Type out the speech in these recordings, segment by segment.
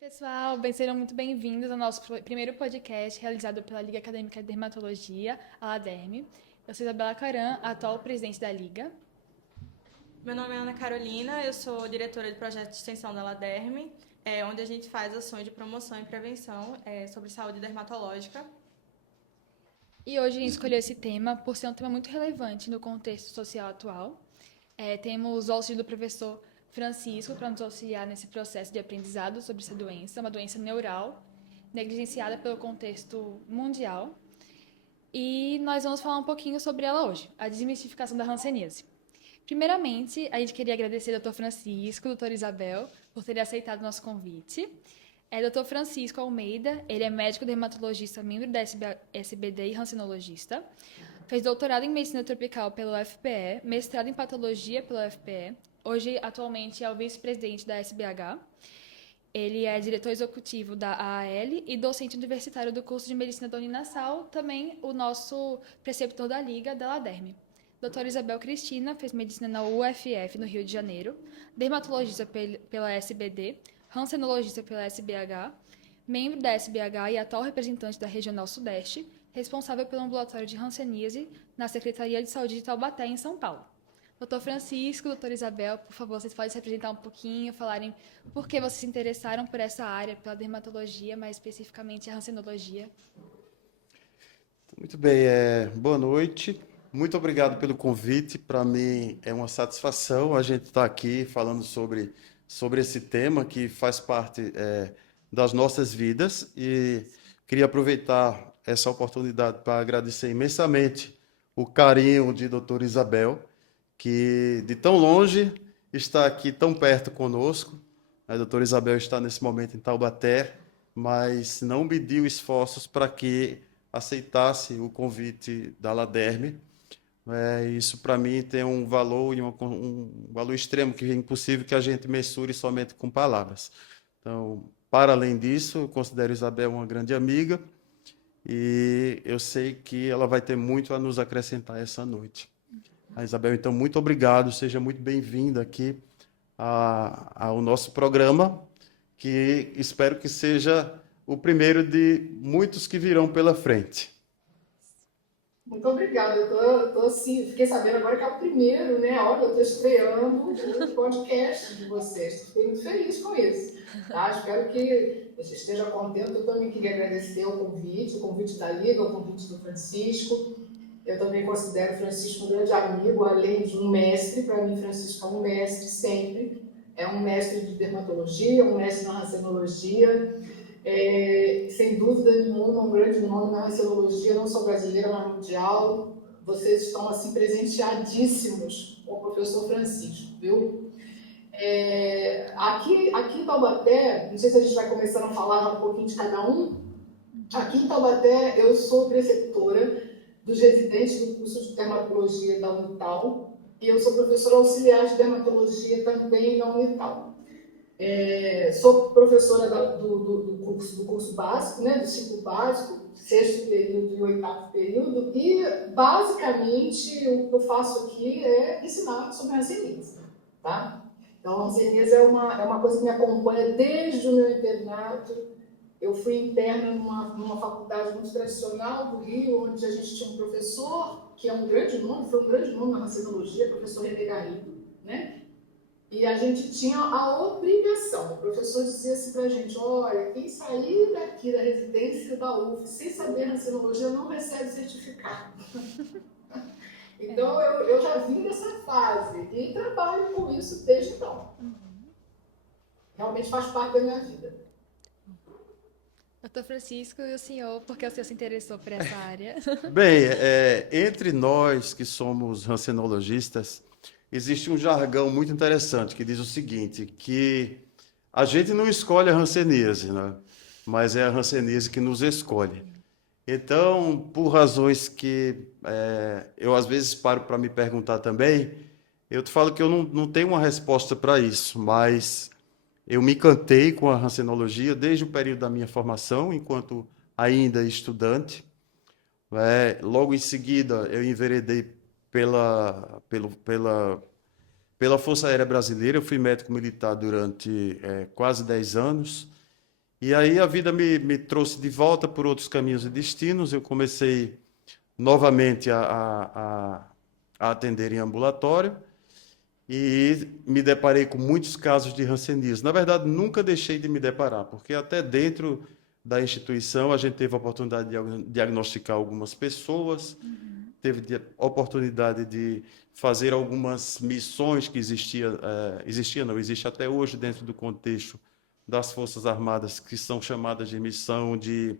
Pessoal, sejam muito bem-vindos ao nosso primeiro podcast realizado pela Liga Acadêmica de Dermatologia, a LADERM. Eu sou Isabela Caran, atual presidente da Liga. Meu nome é Ana Carolina, eu sou diretora de projeto de extensão da LADERM, onde a gente faz ações de promoção e prevenção sobre saúde dermatológica. E hoje a gente escolheu esse tema por ser um tema muito relevante no contexto social atual. Temos o auxílio do professor Francisco para nos auxiliar nesse processo de aprendizado sobre essa doença, uma doença neural, negligenciada pelo contexto mundial. E nós vamos falar um pouquinho sobre ela hoje, a desmistificação da hanseníase. Primeiramente, a gente queria agradecer ao Dr. Francisco, Dr. Isabel, por terem aceitado o nosso convite. Dr. Francisco Almeida, ele é médico dermatologista, membro da SBD e hansenologista. Fez doutorado em medicina tropical pelo UFPE, mestrado em patologia pelo UFPE. Hoje, atualmente, é o vice-presidente da SBH. Ele é diretor executivo da AAL e docente universitário do curso de medicina da Uninasal, também o nosso preceptor da Liga, da LADERM. Doutora Isabel Cristina fez medicina na UFF, no Rio de Janeiro, dermatologista pela SBD, hansenologista pela SBH, membro da SBH e atual representante da Regional Sudeste, responsável pelo ambulatório de hanseníase na Secretaria de Saúde de Taubaté, em São Paulo. Doutor Francisco, doutora Isabel, por favor, vocês podem se apresentar um pouquinho, falarem por que vocês se interessaram por essa área, pela dermatologia, mais especificamente a hansenologia. Muito bem, boa noite. Muito obrigado pelo convite. Para mim é uma satisfação a gente estar aqui falando sobre esse tema que faz parte das nossas vidas e queria aproveitar essa oportunidade para agradecer imensamente o carinho de doutora Isabel, que de tão longe está aqui tão perto conosco. A doutora Isabel está nesse momento em Taubaté, mas não mediu esforços para que aceitasse o convite da LADERM. Isso para mim tem um valor e um valor extremo que é impossível que a gente mensure somente com palavras. Então, para além disso, eu considero Isabel uma grande amiga e eu sei que ela vai ter muito a nos acrescentar essa noite. A Isabel, então, muito obrigado, seja muito bem-vinda aqui ao nosso programa, que espero que seja o primeiro de muitos que virão pela frente. Muito obrigada. Eu tô assim, fiquei sabendo agora que é o primeiro, né? Olha, eu estou estreando o podcast de vocês. Fiquei muito feliz com isso. Tá? Espero que você esteja contente. Eu também queria agradecer o convite da Liga, o convite do Francisco. Eu também considero o Francisco um grande amigo, além de um mestre. Para mim, Francisco é um mestre sempre. É um mestre de dermatologia, um mestre na racenologia. Sem dúvida nenhuma, um grande nome na raciologia, não só brasileira, mas mundial. Vocês estão assim presenteadíssimos com o professor Francisco, viu? Aqui em Taubaté, não sei se a gente vai começando a falar já um pouquinho de cada um. Aqui em Taubaté, eu sou preceptora dos residentes do curso de dermatologia da Unital e eu sou professora auxiliar de dermatologia também na Unital. Sou professora do curso básico, né, do ciclo básico, sexto período e oitavo período, e basicamente o que eu faço aqui é ensinar sobre a hanseníase, tá? Então a hanseníase é uma coisa que me acompanha desde o meu internato. Eu fui interna numa faculdade muito tradicional do Rio, onde a gente tinha um professor que é um grande nome, foi um grande nome na hansenologia, professor René Garrido, né? E a gente tinha a obrigação, o professor dizia assim pra gente, olha, quem sair daqui da residência da UF sem saber hansenologia não recebe certificado. Então eu já vim dessa fase e trabalho com isso desde então. Realmente faz parte da minha vida. Doutor Francisco, e o senhor, por que o senhor se interessou por essa área? Bem, entre nós que somos hansenologistas, existe um jargão muito interessante que diz o seguinte, que a gente não escolhe a hanseníase, né? Mas é a hanseníase que nos escolhe. Então, por razões que eu às vezes paro para me perguntar também, eu te falo que eu não tenho uma resposta para isso, mas eu me encantei com a hansenologia desde o período da minha formação, enquanto ainda estudante. Logo em seguida, eu enveredei pela Força Aérea Brasileira. Eu fui médico militar durante quase 10 anos E aí a vida me trouxe de volta por outros caminhos e destinos. Eu comecei novamente a atender em ambulatório e me deparei com muitos casos de hanseníase. Na verdade, nunca deixei de me deparar, porque até dentro da instituição a gente teve a oportunidade de diagnosticar algumas pessoas, teve oportunidade de fazer algumas missões que existe até hoje dentro do contexto das Forças Armadas, que são chamadas de missão de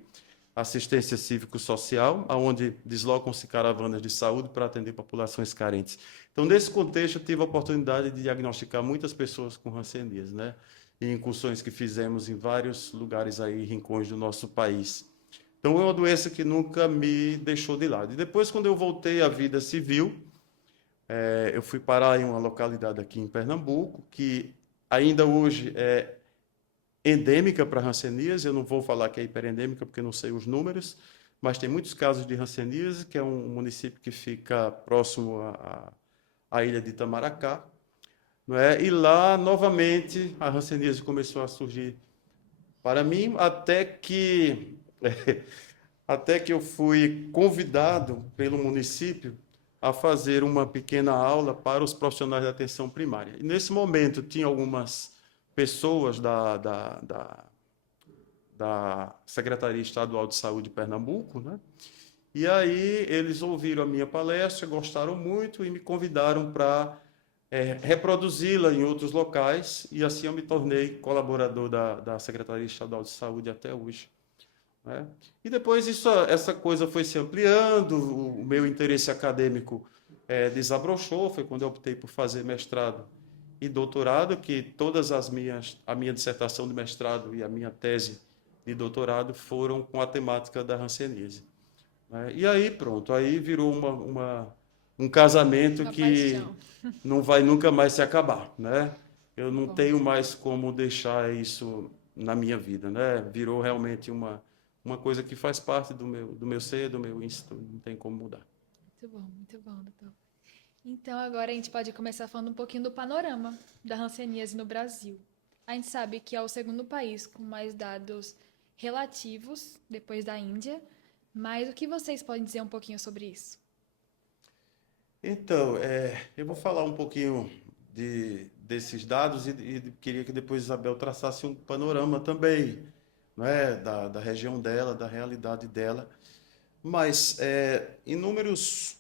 assistência cívico-social, onde deslocam-se caravanas de saúde para atender populações carentes. Então, nesse contexto, eu tive a oportunidade de diagnosticar muitas pessoas com hanseníase, né? Em incursões que fizemos em vários lugares aí, rincões do nosso país. Então, é uma doença que nunca me deixou de lado. E depois, quando eu voltei à vida civil, eu fui parar em uma localidade aqui em Pernambuco, que ainda hoje é endêmica para hanseníase. Eu não vou falar que é hiperendêmica, porque não sei os números, mas tem muitos casos de hanseníase, que é um município que fica próximo à ilha de Itamaracá, não é? E lá, novamente, a hanseníase começou a surgir para mim, até que eu fui convidado pelo município a fazer uma pequena aula para os profissionais da atenção primária. E nesse momento tinha algumas pessoas da Secretaria Estadual de Saúde de Pernambuco, né? E aí eles ouviram a minha palestra, gostaram muito e me convidaram para reproduzi-la em outros locais, e assim eu me tornei colaborador da Secretaria Estadual de Saúde até hoje, né? E depois essa coisa foi se ampliando, o meu interesse acadêmico desabrochou, foi quando eu optei por fazer mestrado e doutorado, que a minha dissertação de mestrado e a minha tese de doutorado foram com a temática da hanseníase, né? E aí pronto, aí virou um casamento Uma que paixão. não vai nunca mais se acabar, né? Eu não Bom, tenho mais como deixar isso na minha vida, né? Virou realmente uma coisa que faz parte do meu ser, do meu instinto, não tem como mudar. muito bom, doutor. Então, agora a gente pode começar falando um pouquinho do panorama da hanseníase no Brasil. A gente sabe que é o segundo país com mais dados relativos, depois da Índia, mas o que vocês podem dizer um pouquinho sobre isso? Então, eu vou falar um pouquinho desses dados e queria que depois Isabel traçasse um panorama também, né, da região dela, da realidade dela. Mas, em números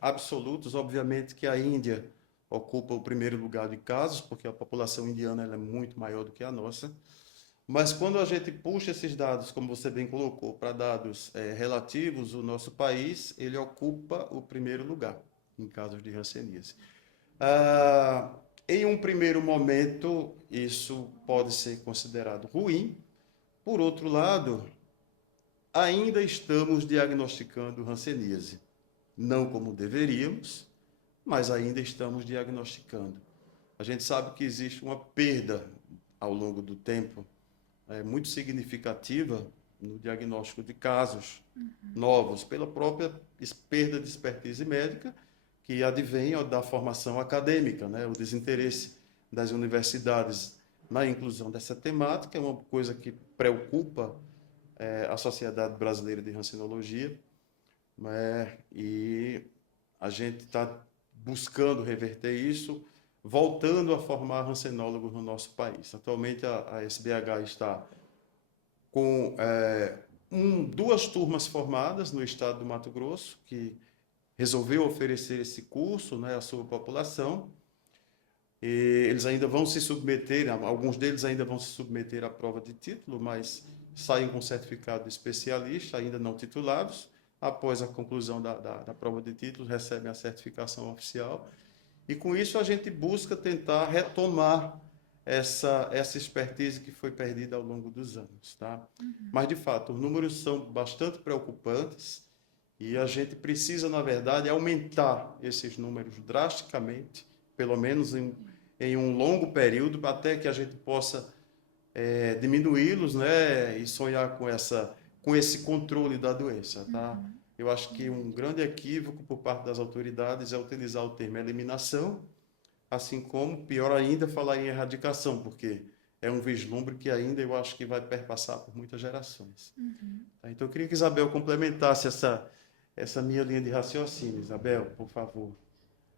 absolutos, obviamente que a Índia ocupa o primeiro lugar de casos, porque a população indiana ela é muito maior do que a nossa. Mas quando a gente puxa esses dados, como você bem colocou, para dados relativos, o nosso país ele ocupa o primeiro lugar em casos de hanseníase. Em um primeiro momento, isso pode ser considerado ruim. Por outro lado, ainda estamos diagnosticando hanseníase. Não como deveríamos, mas ainda estamos diagnosticando. A gente sabe que existe uma perda ao longo do tempo muito significativa no diagnóstico de casos novos, pela própria perda de expertise médica, que advém da formação acadêmica, né? O desinteresse das universidades na inclusão dessa temática é uma coisa que preocupa a Sociedade Brasileira de Hansenologia, né? E a gente está buscando reverter isso, voltando a formar hansenólogos no nosso país. Atualmente, a SBH está com duas turmas formadas no estado do Mato Grosso, que resolveu oferecer esse curso, né, à sua população. E eles ainda vão se submeter, alguns deles ainda vão se submeter à prova de título, mas saem com certificado de especialista, ainda não titulados. Após a conclusão da prova de título, recebem a certificação oficial. E com isso a gente busca tentar retomar essa expertise que foi perdida ao longo dos anos, tá? Mas, de fato, os números são bastante preocupantes e a gente precisa, na verdade, aumentar esses números drasticamente, pelo menos em um longo período, até que a gente possa diminuí-los, né, e sonhar com esse controle da doença, tá? Eu acho que um grande equívoco por parte das autoridades é utilizar o termo eliminação, assim como, pior ainda, falar em erradicação, porque é um vislumbre que ainda eu acho que vai perpassar por muitas gerações. Tá? Então, eu queria que Isabel complementasse essa minha linha de raciocínio. Isabel, por favor.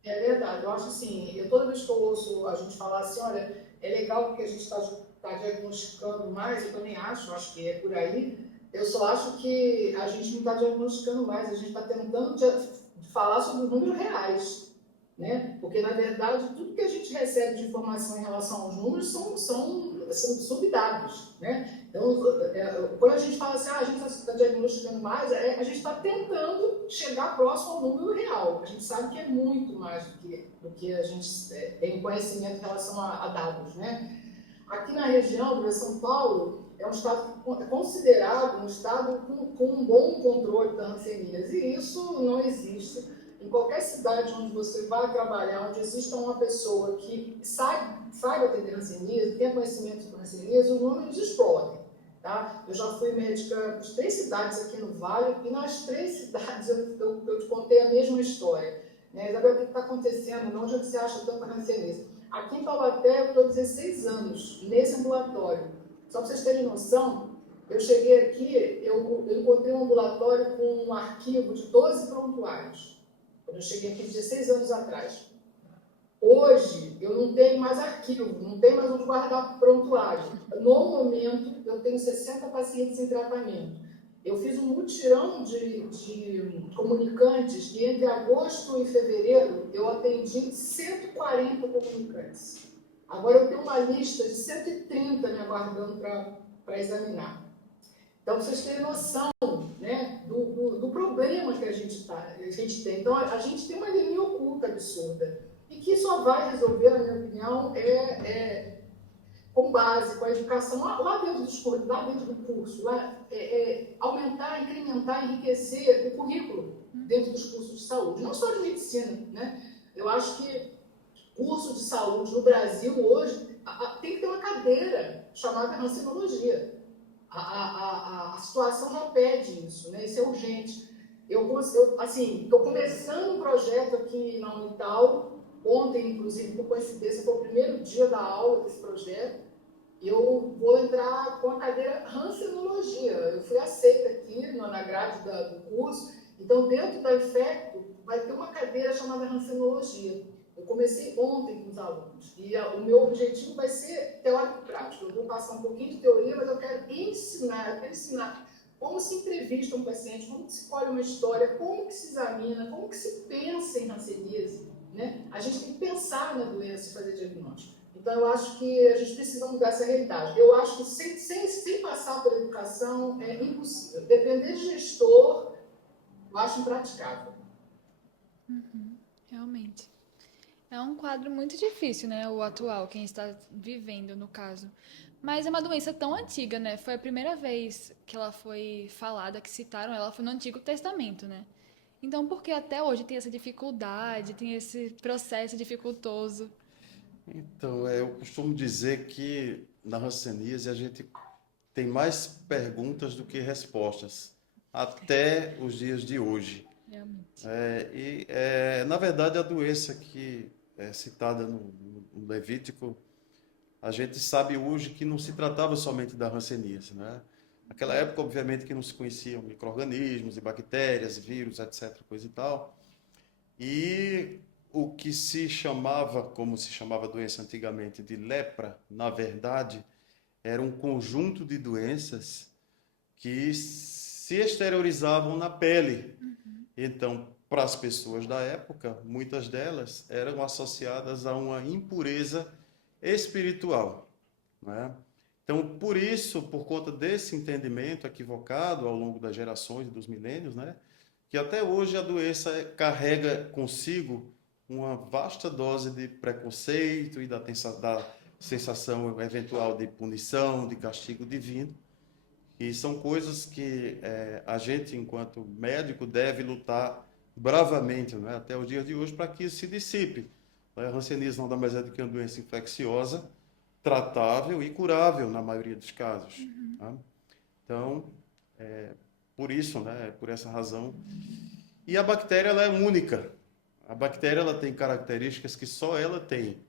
É verdade, eu acho assim, toda vez que eu ouço a gente falar assim, olha, é legal porque a gente está diagnosticando mais, eu também acho que é por aí, eu só acho que a gente não está diagnosticando mais, a gente está tentando falar sobre números reais, né? Porque, na verdade, tudo que a gente recebe de informação em relação aos números são subdados, né? Então, quando a gente fala assim, a gente está diagnosticando mais, a gente está tentando chegar próximo ao número real. A gente sabe que é muito mais do que a gente tem conhecimento em relação a dados, né? Aqui na região de São Paulo, é um estado considerado um estado com um bom controle da hanseníase, e isso não existe. Em qualquer cidade onde você vai trabalhar, onde exista uma pessoa que saiba atender hanseníase, tenha conhecimento sobre hanseníase, os números explodem. Tá? Eu já fui médica de 3 cidades aqui no Vale, e nas 3 cidades eu te contei a mesma história. Né? Isabel, o que está acontecendo? Onde é que você acha tanta hanseníase? Aqui em Taubaté, eu estou 16 anos nesse ambulatório. Só para vocês terem noção, eu cheguei aqui, eu encontrei um ambulatório com um arquivo de 12 prontuários. Quando eu cheguei aqui 16 anos atrás. Hoje, eu não tenho mais arquivo, não tenho mais onde guardar prontuário. No momento, eu tenho 60 pacientes em tratamento. Eu fiz um mutirão de comunicantes e entre agosto e fevereiro eu atendi 140 comunicantes. Agora eu tenho uma lista de 130 me aguardando para examinar. Então, vocês terem noção, né, do problema que a gente tem. Então, a gente tem uma anemia oculta absurda. E que só vai resolver, na minha opinião, com base, com a educação lá dentro do curso, aumentar, incrementar, enriquecer o currículo dentro dos cursos de saúde, não só de medicina, né? Eu acho que curso de saúde no Brasil hoje tem que ter uma cadeira chamada hansenologia. A situação já pede isso, né? Isso é urgente. Estou começando um projeto aqui na Unital. Ontem, inclusive, por coincidência, foi o primeiro dia da aula desse projeto. Eu vou entrar com a cadeira hansenologia. Eu fui aceita aqui na grade do curso. Então, dentro da Infecto, vai ter uma cadeira chamada hansenologia. Eu comecei ontem com os alunos. E o meu objetivo vai ser teórico-prático. Eu vou passar um pouquinho de teoria, mas eu quero ensinar como se entrevista um paciente, como se colhe uma história, como que se examina, como que se pensa em hanseníase. Né? A gente tem que pensar na doença e fazer diagnóstico. Então, eu acho que a gente precisa mudar essa realidade. Eu acho que sem passar pela educação é impossível. Depender de gestor, eu acho impraticável. Realmente. É um quadro muito difícil, né? O atual, quem está vivendo, no caso. Mas é uma doença tão antiga, né? Foi a primeira vez que ela foi falada, que citaram ela, foi no Antigo Testamento, né? Então, por que até hoje tem essa dificuldade, tem esse processo dificultoso? Então, eu costumo dizer que na hanseníase a gente tem mais perguntas do que respostas, até os dias de hoje. Realmente. Na verdade, a doença que é citada no Levítico, a gente sabe hoje que não se tratava somente da hanseníase, né? Naquela época, obviamente, que não se conheciam micro-organismos e bactérias, vírus, etc., coisa e tal. E o que se chamava, como se chamava a doença antigamente, de lepra, na verdade, era um conjunto de doenças que se exteriorizavam na pele. Então, para as pessoas da época, muitas delas eram associadas a uma impureza espiritual, né? Então, por isso, por conta desse entendimento equivocado ao longo das gerações e dos milênios, né, que até hoje a doença carrega consigo uma vasta dose de preconceito e da sensação eventual de punição, de castigo divino. E são coisas que a gente, enquanto médico, deve lutar bravamente, né, até os dias de hoje, para que isso se dissipe. A hanseníase nada mais é do que uma doença infecciosa, tratável e curável na maioria dos casos. Tá? Então, por isso, né, por essa razão. E a bactéria ela é única. A bactéria ela tem características que só ela tem.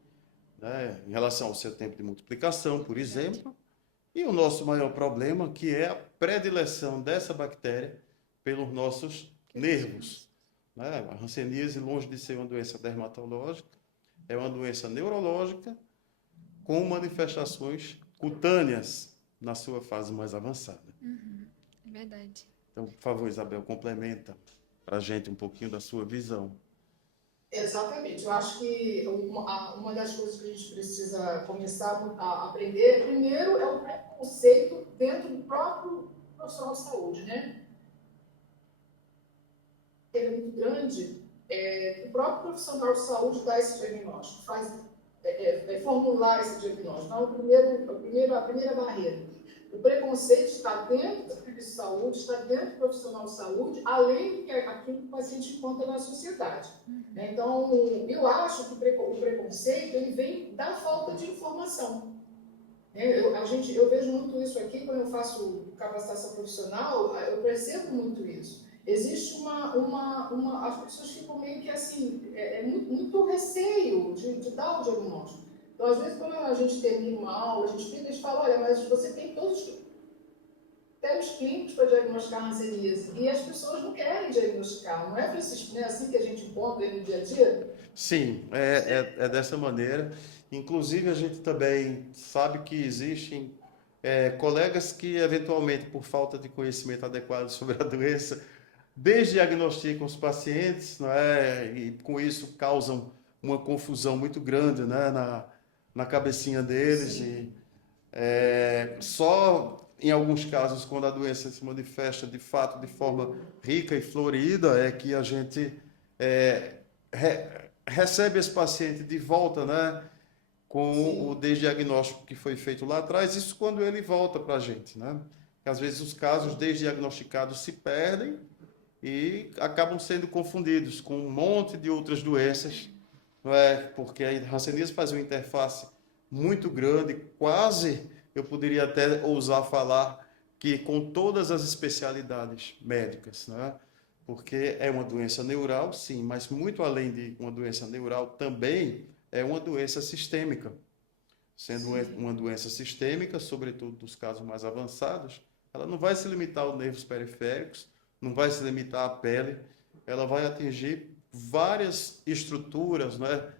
né, em relação ao seu tempo de multiplicação, por exemplo, e o nosso maior problema, que é a predileção dessa bactéria pelos nossos nervos, né? A hanseníase, longe de ser uma doença dermatológica, é uma doença neurológica com manifestações cutâneas na sua fase mais avançada. É verdade. Então, por favor, Isabel, complementa para a gente um pouquinho da sua visão. Exatamente. Eu acho que uma das coisas que a gente precisa começar a aprender, primeiro, é o preconceito dentro do próprio profissional de saúde, né? Ele é muito grande. O próprio profissional de saúde dá esse diagnóstico, formular esse diagnóstico. Então, a primeira barreira. O preconceito está dentro do serviço de saúde, está dentro do profissional de saúde, além do que aquilo que o paciente encontra na sociedade. Então, eu acho que o preconceito ele vem da falta de informação. Eu vejo muito isso aqui, quando eu faço capacitação profissional, eu percebo muito isso. Existe as pessoas ficam meio que assim, muito receio de dar o diagnóstico. Então, às vezes, quando a gente termina uma aula, a gente fala, olha, mas você tem todos os critérios clínicos para diagnosticar hanseníase. E as pessoas não querem diagnosticar. Não é, Francisco, né? Assim que a gente encontra aí no dia a dia? Sim, é dessa maneira. Inclusive, a gente também sabe que existem colegas que, eventualmente, por falta de conhecimento adequado sobre a doença, desdiagnosticam os pacientes, não é? E com isso causam uma confusão muito grande, né, na cabecinha deles. Sim. E só em alguns casos, quando a doença se manifesta de fato de forma rica e florida, é que a gente recebe esse paciente de volta, né, com Sim. o desdiagnóstico que foi feito lá atrás, isso quando ele volta para a gente, né? Porque às vezes os casos desdiagnosticados se perdem e acabam sendo confundidos com um monte de outras doenças, não é? Porque a hanseníase faz uma interface muito grande, quase, eu poderia até ousar falar que com todas as especialidades médicas, né? Porque é uma doença neural, sim, mas muito além de uma doença neural, também é uma doença sistêmica. Sendo uma doença sistêmica, sobretudo nos casos mais avançados, ela não vai se limitar aos nervos periféricos, não vai se limitar à pele, ela vai atingir várias estruturas, né?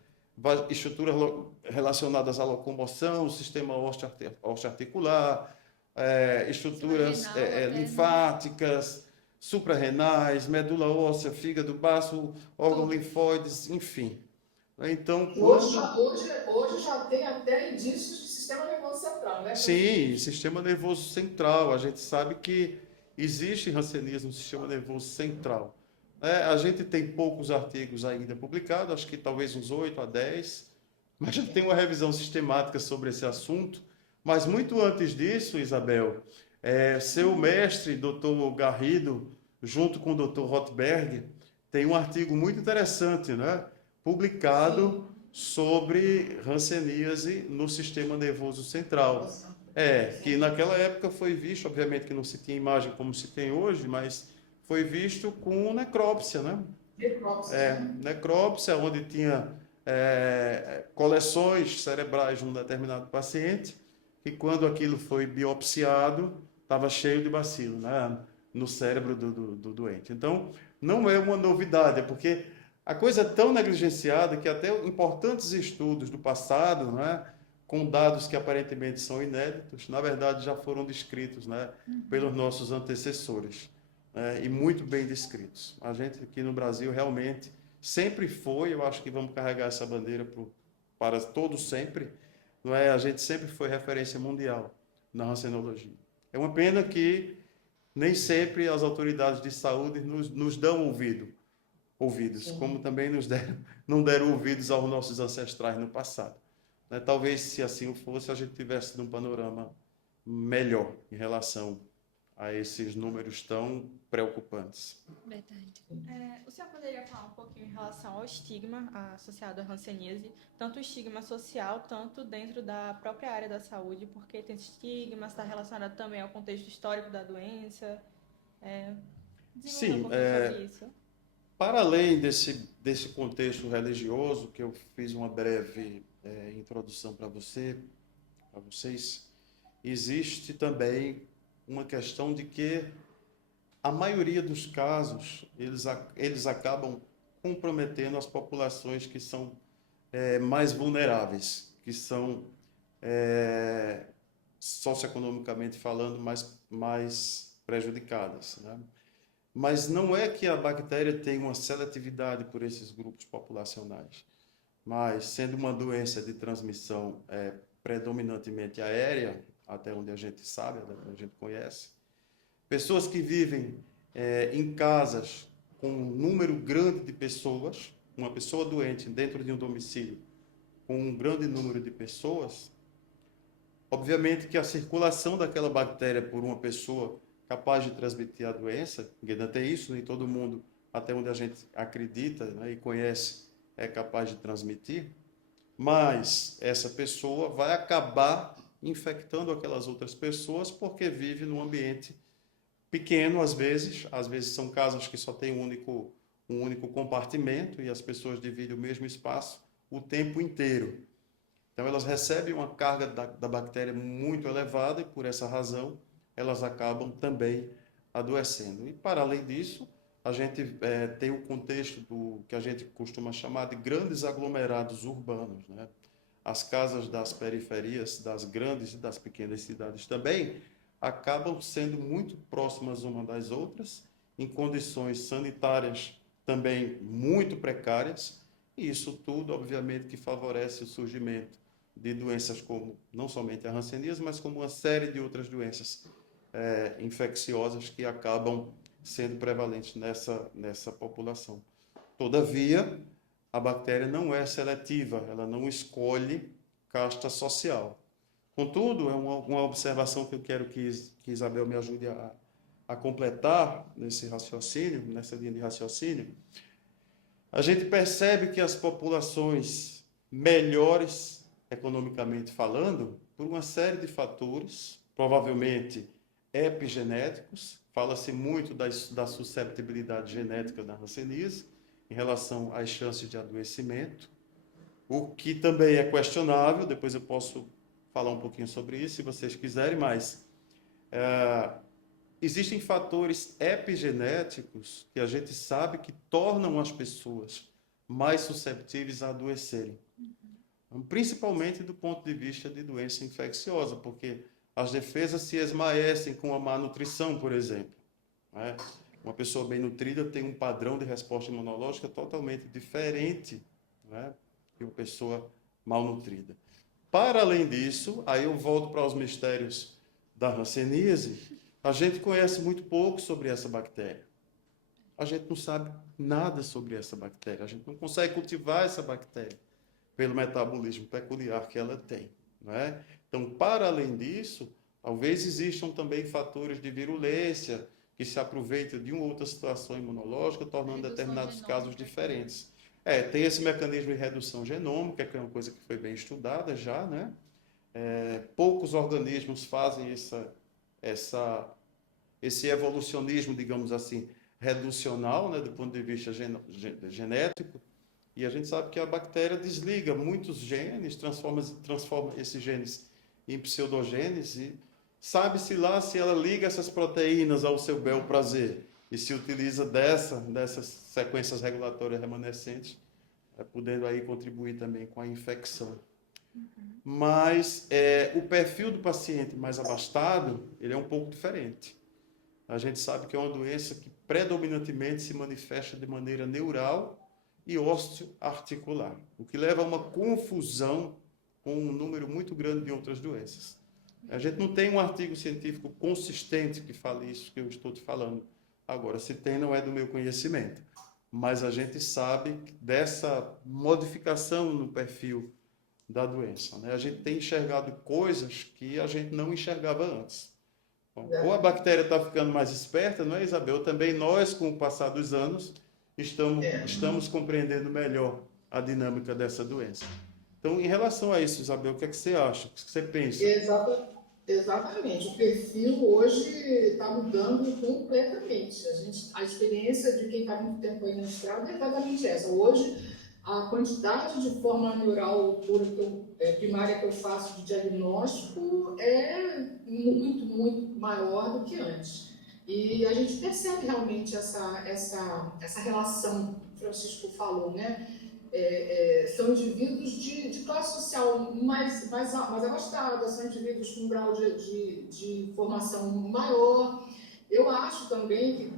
Estruturas relacionadas à locomoção, sistema osteoarticular, estruturas Sistema renal, até, né? linfáticas, suprarrenais, medula óssea, fígado, baço, órgãos Tudo. linfóides, enfim. Então, Hoje já tem até indícios de sistema nervoso central, né? sim, sistema nervoso central. A gente sabe que existe hanseníase no sistema nervoso central. A gente tem poucos artigos ainda publicados, acho que talvez uns 8 a 10, mas já tem uma revisão sistemática sobre esse assunto. Mas muito antes disso, Isabel, seu mestre, Dr. Garrido, junto com o Dr. Rothberg, tem um artigo muito interessante, né, publicado sobre hanseníase no sistema nervoso central. Que naquela época foi visto, obviamente que não se tinha imagem como se tem hoje, mas foi visto com necrópsia, né? Necrópsia, onde tinha coleções cerebrais de um determinado paciente, e quando aquilo foi biopsiado, estava cheio de bacilo, né, no cérebro do doente. Então, não é uma novidade, porque a coisa é tão negligenciada que até importantes estudos do passado, né, com dados que aparentemente são inéditos, na verdade já foram descritos, né, pelos nossos antecessores, né, e muito bem descritos. A gente aqui no Brasil realmente sempre foi, eu acho que vamos carregar essa bandeira para todos sempre, não é? A gente sempre foi referência mundial na hansenologia. É uma pena que nem sempre as autoridades de saúde nos dão ouvidos, Sim. como também não deram ouvidos aos nossos ancestrais no passado. Talvez, se assim fosse, a gente tivesse um panorama melhor em relação a esses números tão preocupantes. Verdade. O senhor poderia falar um pouquinho em relação ao estigma associado à hanseníase, tanto o estigma social, tanto dentro da própria área da saúde, porque tem esse estigma, está relacionado também ao contexto histórico da doença. Desenvolver um pouquinho sobre isso. Para além desse contexto religioso, que eu fiz uma breve introdução para vocês, existe também uma questão de que a maioria dos casos, eles acabam comprometendo as populações que são mais vulneráveis, que são, socioeconomicamente falando, mais prejudicadas, né? Mas não é que a bactéria tem uma seletividade por esses grupos populacionais, mas sendo uma doença de transmissão predominantemente aérea, até onde a gente sabe, até onde a gente conhece, pessoas que vivem em casas com um número grande de pessoas, uma pessoa doente dentro de um domicílio com um grande número de pessoas, obviamente que a circulação daquela bactéria por uma pessoa capaz de transmitir a doença, porque ainda tem isso, nem todo mundo, até onde a gente acredita, né, e conhece, é capaz de transmitir, mas essa pessoa vai acabar infectando aquelas outras pessoas porque vive num ambiente pequeno, às vezes são casas que só tem um único compartimento e as pessoas dividem o mesmo espaço o tempo inteiro. Então elas recebem uma carga da bactéria muito elevada e por essa razão elas acabam também adoecendo. E para além disso, a gente tem o contexto do que a gente costuma chamar de grandes aglomerados urbanos, né? As casas das periferias, das grandes e das pequenas cidades também, acabam sendo muito próximas uma das outras, em condições sanitárias também muito precárias, e isso tudo, obviamente, que favorece o surgimento de doenças como, não somente a hanseníase, mas como uma série de outras doenças infecciosas que acabam sendo prevalentes nessa população. Todavia, a bactéria não é seletiva, ela não escolhe casta social. Contudo, é uma observação que eu quero que Isabel me ajude a completar nesse raciocínio, nessa linha de raciocínio. A gente percebe que as populações melhores, economicamente falando, por uma série de fatores, provavelmente epigenéticos, fala-se muito da susceptibilidade genética da hanseníase em relação às chances de adoecimento, o que também é questionável, depois eu posso falar um pouquinho sobre isso, se vocês quiserem, mas existem fatores epigenéticos que a gente sabe que tornam as pessoas mais susceptíveis a adoecerem, principalmente do ponto de vista de doença infecciosa, porque as defesas se esmaecem com a má nutrição, por exemplo, né? Uma pessoa bem nutrida tem um padrão de resposta imunológica totalmente diferente, né, de uma pessoa mal nutrida. Para além disso, aí eu volto para os mistérios da hanseníase, a gente conhece muito pouco sobre essa bactéria. A gente não sabe nada sobre essa bactéria, a gente não consegue cultivar essa bactéria pelo metabolismo peculiar que ela tem, né? Então, para além disso, talvez existam também fatores de virulência que se aproveitam de uma outra situação imunológica, tornando determinados casos diferentes. Tem esse mecanismo de redução genômica, que é uma coisa que foi bem estudada já, né? Poucos organismos fazem esse evolucionismo, digamos assim, reducional, né, do ponto de vista genético, e a gente sabe que a bactéria desliga muitos genes, transforma esses genes em pseudogenes, e sabe-se lá se ela liga essas proteínas ao seu bel prazer e se utiliza dessas sequências regulatórias remanescentes, podendo aí contribuir também com a infecção. Mas o perfil do paciente mais abastado, ele é um pouco diferente. A gente sabe que é uma doença que predominantemente se manifesta de maneira neural e osteoarticular, o que leva a uma confusão com um número muito grande de outras doenças. A gente não tem um artigo científico consistente que fale isso que eu estou te falando agora. Se tem, não é do meu conhecimento. Mas a gente sabe dessa modificação no perfil da doença, né? A gente tem enxergado coisas que a gente não enxergava antes. Bom, ou a bactéria está ficando mais esperta, não é, Isabel? Também nós, com o passar dos anos, estamos compreendendo melhor a dinâmica dessa doença. Então, em relação a isso, Isabel, o que é que você acha? O que você pensa? Exatamente. O perfil hoje está mudando completamente. A experiência de quem está muito tempo aí na estrada é exatamente essa. Hoje, A quantidade de forma neural pura primária que eu faço de diagnóstico é muito, muito maior do que antes. E a gente percebe realmente essa relação que o Francisco falou, né? São indivíduos de classe social mais abastada, são indivíduos com um grau de formação maior. Eu acho também que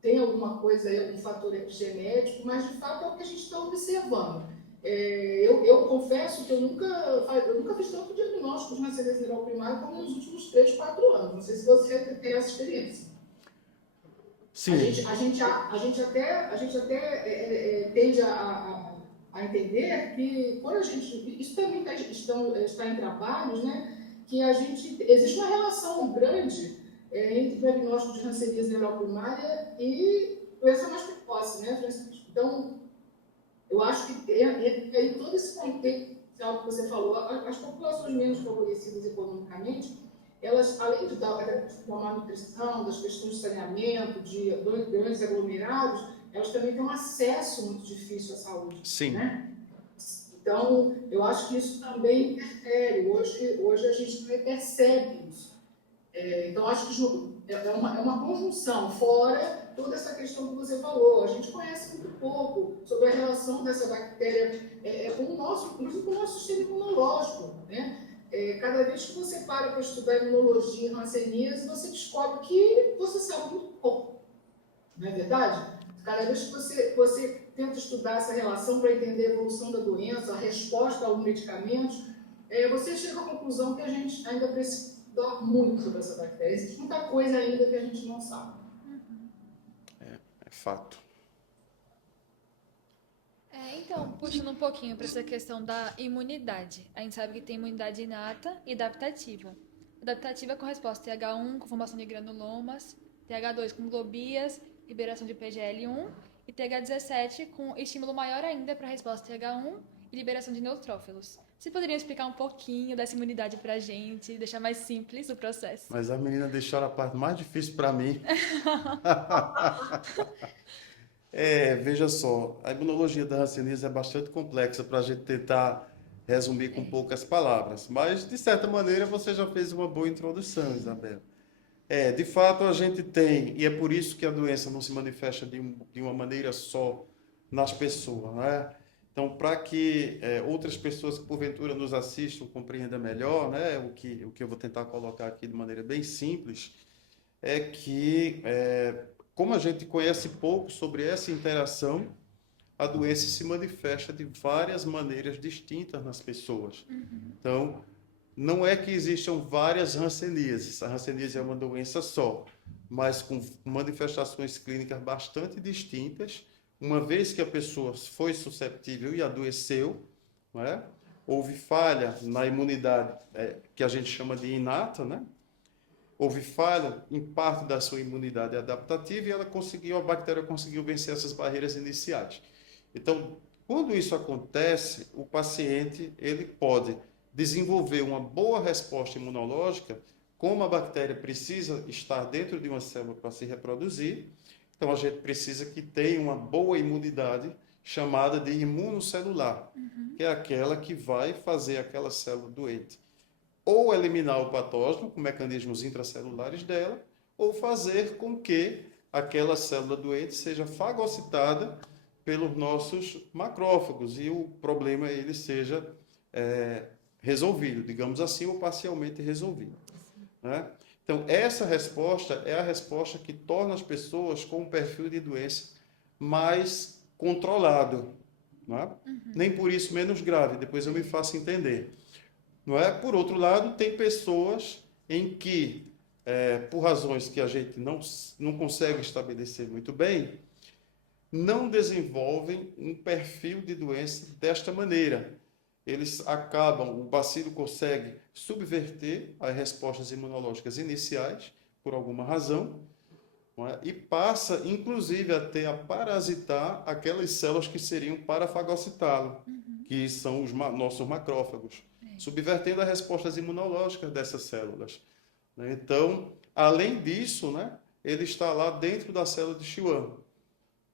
tem alguma coisa aí, algum fator genético, mas de fato é o que a gente está observando. Eu confesso que eu nunca fiz tanto diagnóstico de ranceníase neural primária como nos últimos 3, 4 anos. Não sei se você tem essa experiência. Sim. A gente até tende a entender que quando a gente. Isso também está em trabalhos, né? Que existe uma relação grande entre o diagnóstico de ranceníase neural primária e doença mais precoce, né, Francisco? Então, eu acho que em todo esse contexto que você falou, as populações menos favorecidas economicamente, elas, além da má nutrição, das questões de saneamento, de grandes aglomerados, elas também têm um acesso muito difícil à saúde. Sim. Né? Então, eu acho que isso também interfere. Hoje a gente também percebe isso. Então, acho que é uma conjunção, fora toda essa questão que você falou. A gente conhece muito pouco sobre a relação dessa bactéria com o nosso sistema imunológico, né? Cada vez que você para estudar imunologia e ranceníase, você descobre que você sabe muito pouco. Não é verdade? Cada vez que você tenta estudar essa relação para entender a evolução da doença, a resposta aos medicamentos, você chega à conclusão que a gente ainda precisa estudar muito sobre essa bactéria. Existe muita coisa ainda que a gente não sabe. É fato. Então, puxando um pouquinho para essa questão da imunidade. A gente sabe que tem imunidade inata e adaptativa. Adaptativa com resposta TH1, com formação de granulomas, TH2 com globias, liberação de PGL1, e TH17 com estímulo maior ainda para a resposta TH1 e liberação de neutrófilos. Você poderia explicar um pouquinho dessa imunidade para a gente, deixar mais simples o processo? Mas a menina deixou a parte mais difícil para mim. Veja só, a imunologia da hanseníase é bastante complexa para a gente tentar resumir com poucas palavras, mas de certa maneira você já fez uma boa introdução, Isabela. De fato a gente tem, e é por isso que a doença não se manifesta de uma maneira só nas pessoas, né? Então, para que outras pessoas que porventura nos assistam compreendam melhor, né, o que eu vou tentar colocar aqui de maneira bem simples, é que como a gente conhece pouco sobre essa interação, a doença se manifesta de várias maneiras distintas nas pessoas. Então, não é que existam várias hanseníases, a hanseníase é uma doença só, mas com manifestações clínicas bastante distintas, uma vez que a pessoa foi susceptível e adoeceu, não é? Houve falha na imunidade, que a gente chama de inata, né? Houve falha em parte da sua imunidade adaptativa e a bactéria conseguiu vencer essas barreiras iniciais. Então, quando isso acontece, o paciente ele pode desenvolver uma boa resposta imunológica, como a bactéria precisa estar dentro de uma célula para se reproduzir. Então, a gente precisa que tenha uma boa imunidade, chamada de imunocelular, que é aquela que vai fazer aquela célula doente ou eliminar o patógeno com mecanismos intracelulares dela, ou fazer com que aquela célula doente seja fagocitada pelos nossos macrófagos e o problema ele seja resolvido, digamos assim, ou parcialmente resolvido. Né? Então, essa resposta é a resposta que torna as pessoas com um perfil de doença mais controlado. Não é? Nem por isso menos grave, depois eu me faço entender. Não é? Por outro lado, tem pessoas em que, por razões que a gente não consegue estabelecer muito bem, não desenvolvem um perfil de doença desta maneira. O bacilo consegue subverter as respostas imunológicas iniciais, por alguma razão, não é? E passa, inclusive, até a parasitar aquelas células que seriam para fagocitá-lo, que são os nossos macrófagos, subvertendo as respostas imunológicas dessas células. Né? Então, além disso, né, ele está lá dentro da célula de Schwann,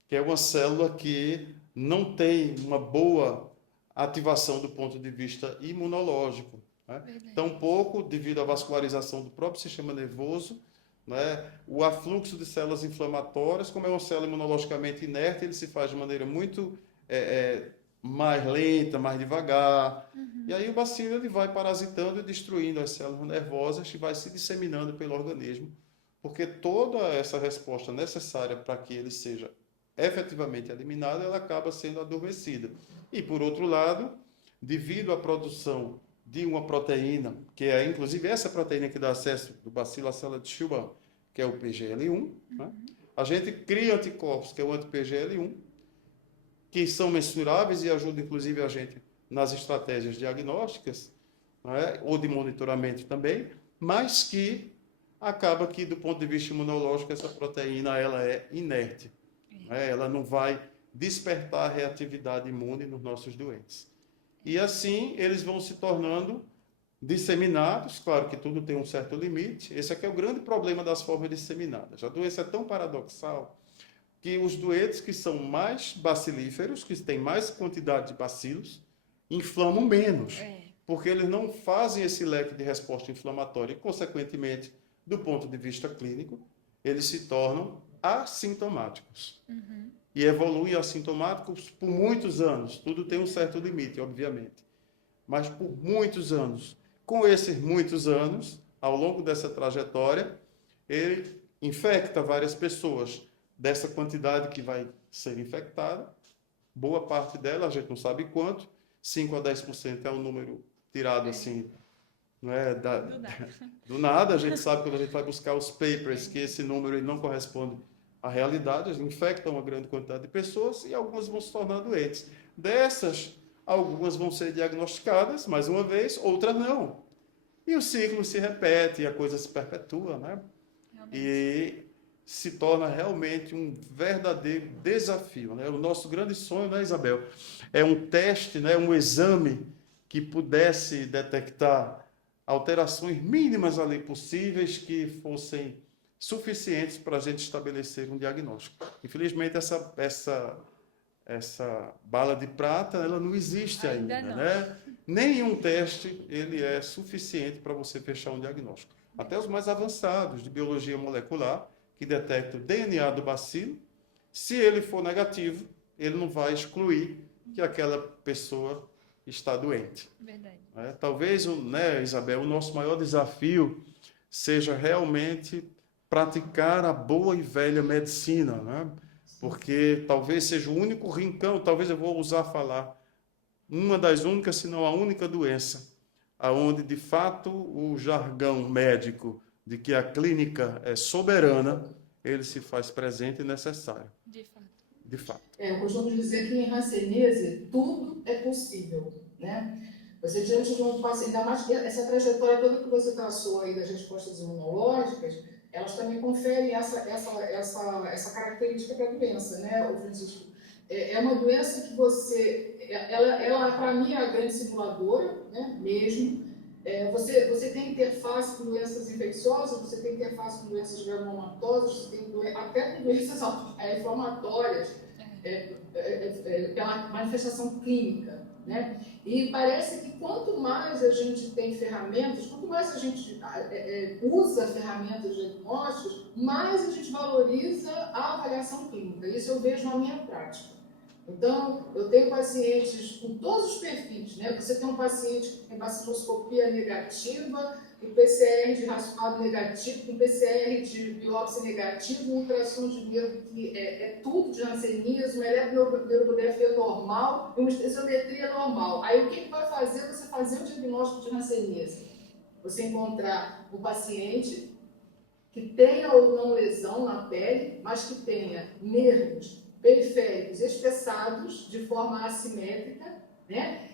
que é uma célula que não tem uma boa ativação do ponto de vista imunológico, né? Verdade. Tampouco devido à vascularização do próprio sistema nervoso, né? O afluxo de células inflamatórias, como é uma célula imunologicamente inerte, ele se faz de maneira muito mais lenta, mais devagar. E aí o bacilo ele vai parasitando e destruindo as células nervosas e vai se disseminando pelo organismo, porque toda essa resposta necessária para que ele seja efetivamente eliminado, ela acaba sendo adormecida. E, por outro lado, devido à produção de uma proteína, que é inclusive essa proteína que dá acesso do bacilo à célula de Schwann, que é o PGL1, né? A gente cria anticorpos, que é o anti-PGL1, que são mensuráveis e ajudam inclusive a gente nas estratégias diagnósticas, né? Ou de monitoramento também, mas que acaba que, do ponto de vista imunológico, essa proteína ela é inerte. Né? Ela não vai despertar a reatividade imune nos nossos doentes. E assim eles vão se tornando disseminados, claro que tudo tem um certo limite. Esse aqui é o grande problema das formas disseminadas. A doença é tão paradoxal que os doentes que são mais bacilíferos, que têm mais quantidade de bacilos, inflamam menos, porque eles não fazem esse leque de resposta inflamatória e, consequentemente, do ponto de vista clínico, eles se tornam assintomáticos. E evoluem assintomáticos por muitos anos. Tudo tem um certo limite, obviamente. Mas por muitos anos. Com esses muitos anos, ao longo dessa trajetória, ele infecta várias pessoas. Dessa quantidade que vai ser infectada, boa parte dela, a gente não sabe quanto, 5 a 10% é um número tirado assim, não é, do nada. A gente sabe quando a gente vai buscar os papers que esse número ele não corresponde à realidade, infecta uma grande quantidade de pessoas e algumas vão se tornar doentes. Dessas, algumas vão ser diagnosticadas, mais uma vez, outras não. E o ciclo se repete e a coisa se perpetua, né? E se torna realmente um verdadeiro desafio, né? O nosso grande sonho, né, Isabel, é um teste, né, um exame que pudesse detectar alterações mínimas ali possíveis que fossem suficientes para a gente estabelecer um diagnóstico. Infelizmente, essa bala de prata, ela não existe ainda, né? Nenhum teste ele é suficiente para você fechar um diagnóstico. Até os mais avançados de biologia molecular, que detecta o DNA do bacilo, se ele for negativo, ele não vai excluir que aquela pessoa está doente. Verdade. Talvez, né, Isabel, o nosso maior desafio seja realmente praticar a boa e velha medicina, né? Porque talvez seja o único rincão, talvez eu vou ousar falar, uma das únicas, se não a única doença, aonde de fato o jargão médico de que a clínica é soberana, ele se faz presente e necessário. De fato. De fato. Eu costumo dizer que em hanseníase tudo é possível, né? Você diante de um paciente, ainda mais que essa trajetória toda que você traçou aí das respostas imunológicas, elas também conferem essa característica para a doença, né, Francisco? É uma doença que ela para mim é a grande simuladora, né, mesmo. Você tem interface com doenças infecciosas, você tem interface com doenças granulomatosas, você tem até com doenças inflamatórias, pela manifestação clínica, né? E parece que quanto mais a gente tem ferramentas, quanto mais a gente usa ferramentas diagnósticas, mais a gente valoriza a avaliação clínica. Isso eu vejo na minha prática. Então, eu tenho pacientes com todos os perfis, né? Você tem um paciente que tem baciloscopia negativa, com PCR de raspado negativo, com PCR de biópsia negativo, ultrassom de nervo que é tudo de hanseníase, uma eletroneurobiografia normal e uma estenciometria normal. Aí o que vai fazer você fazer o diagnóstico de hanseníase? Você encontrar um paciente que tenha ou não lesão na pele, mas que tenha nervos periféricos espessados de forma assimétrica, né?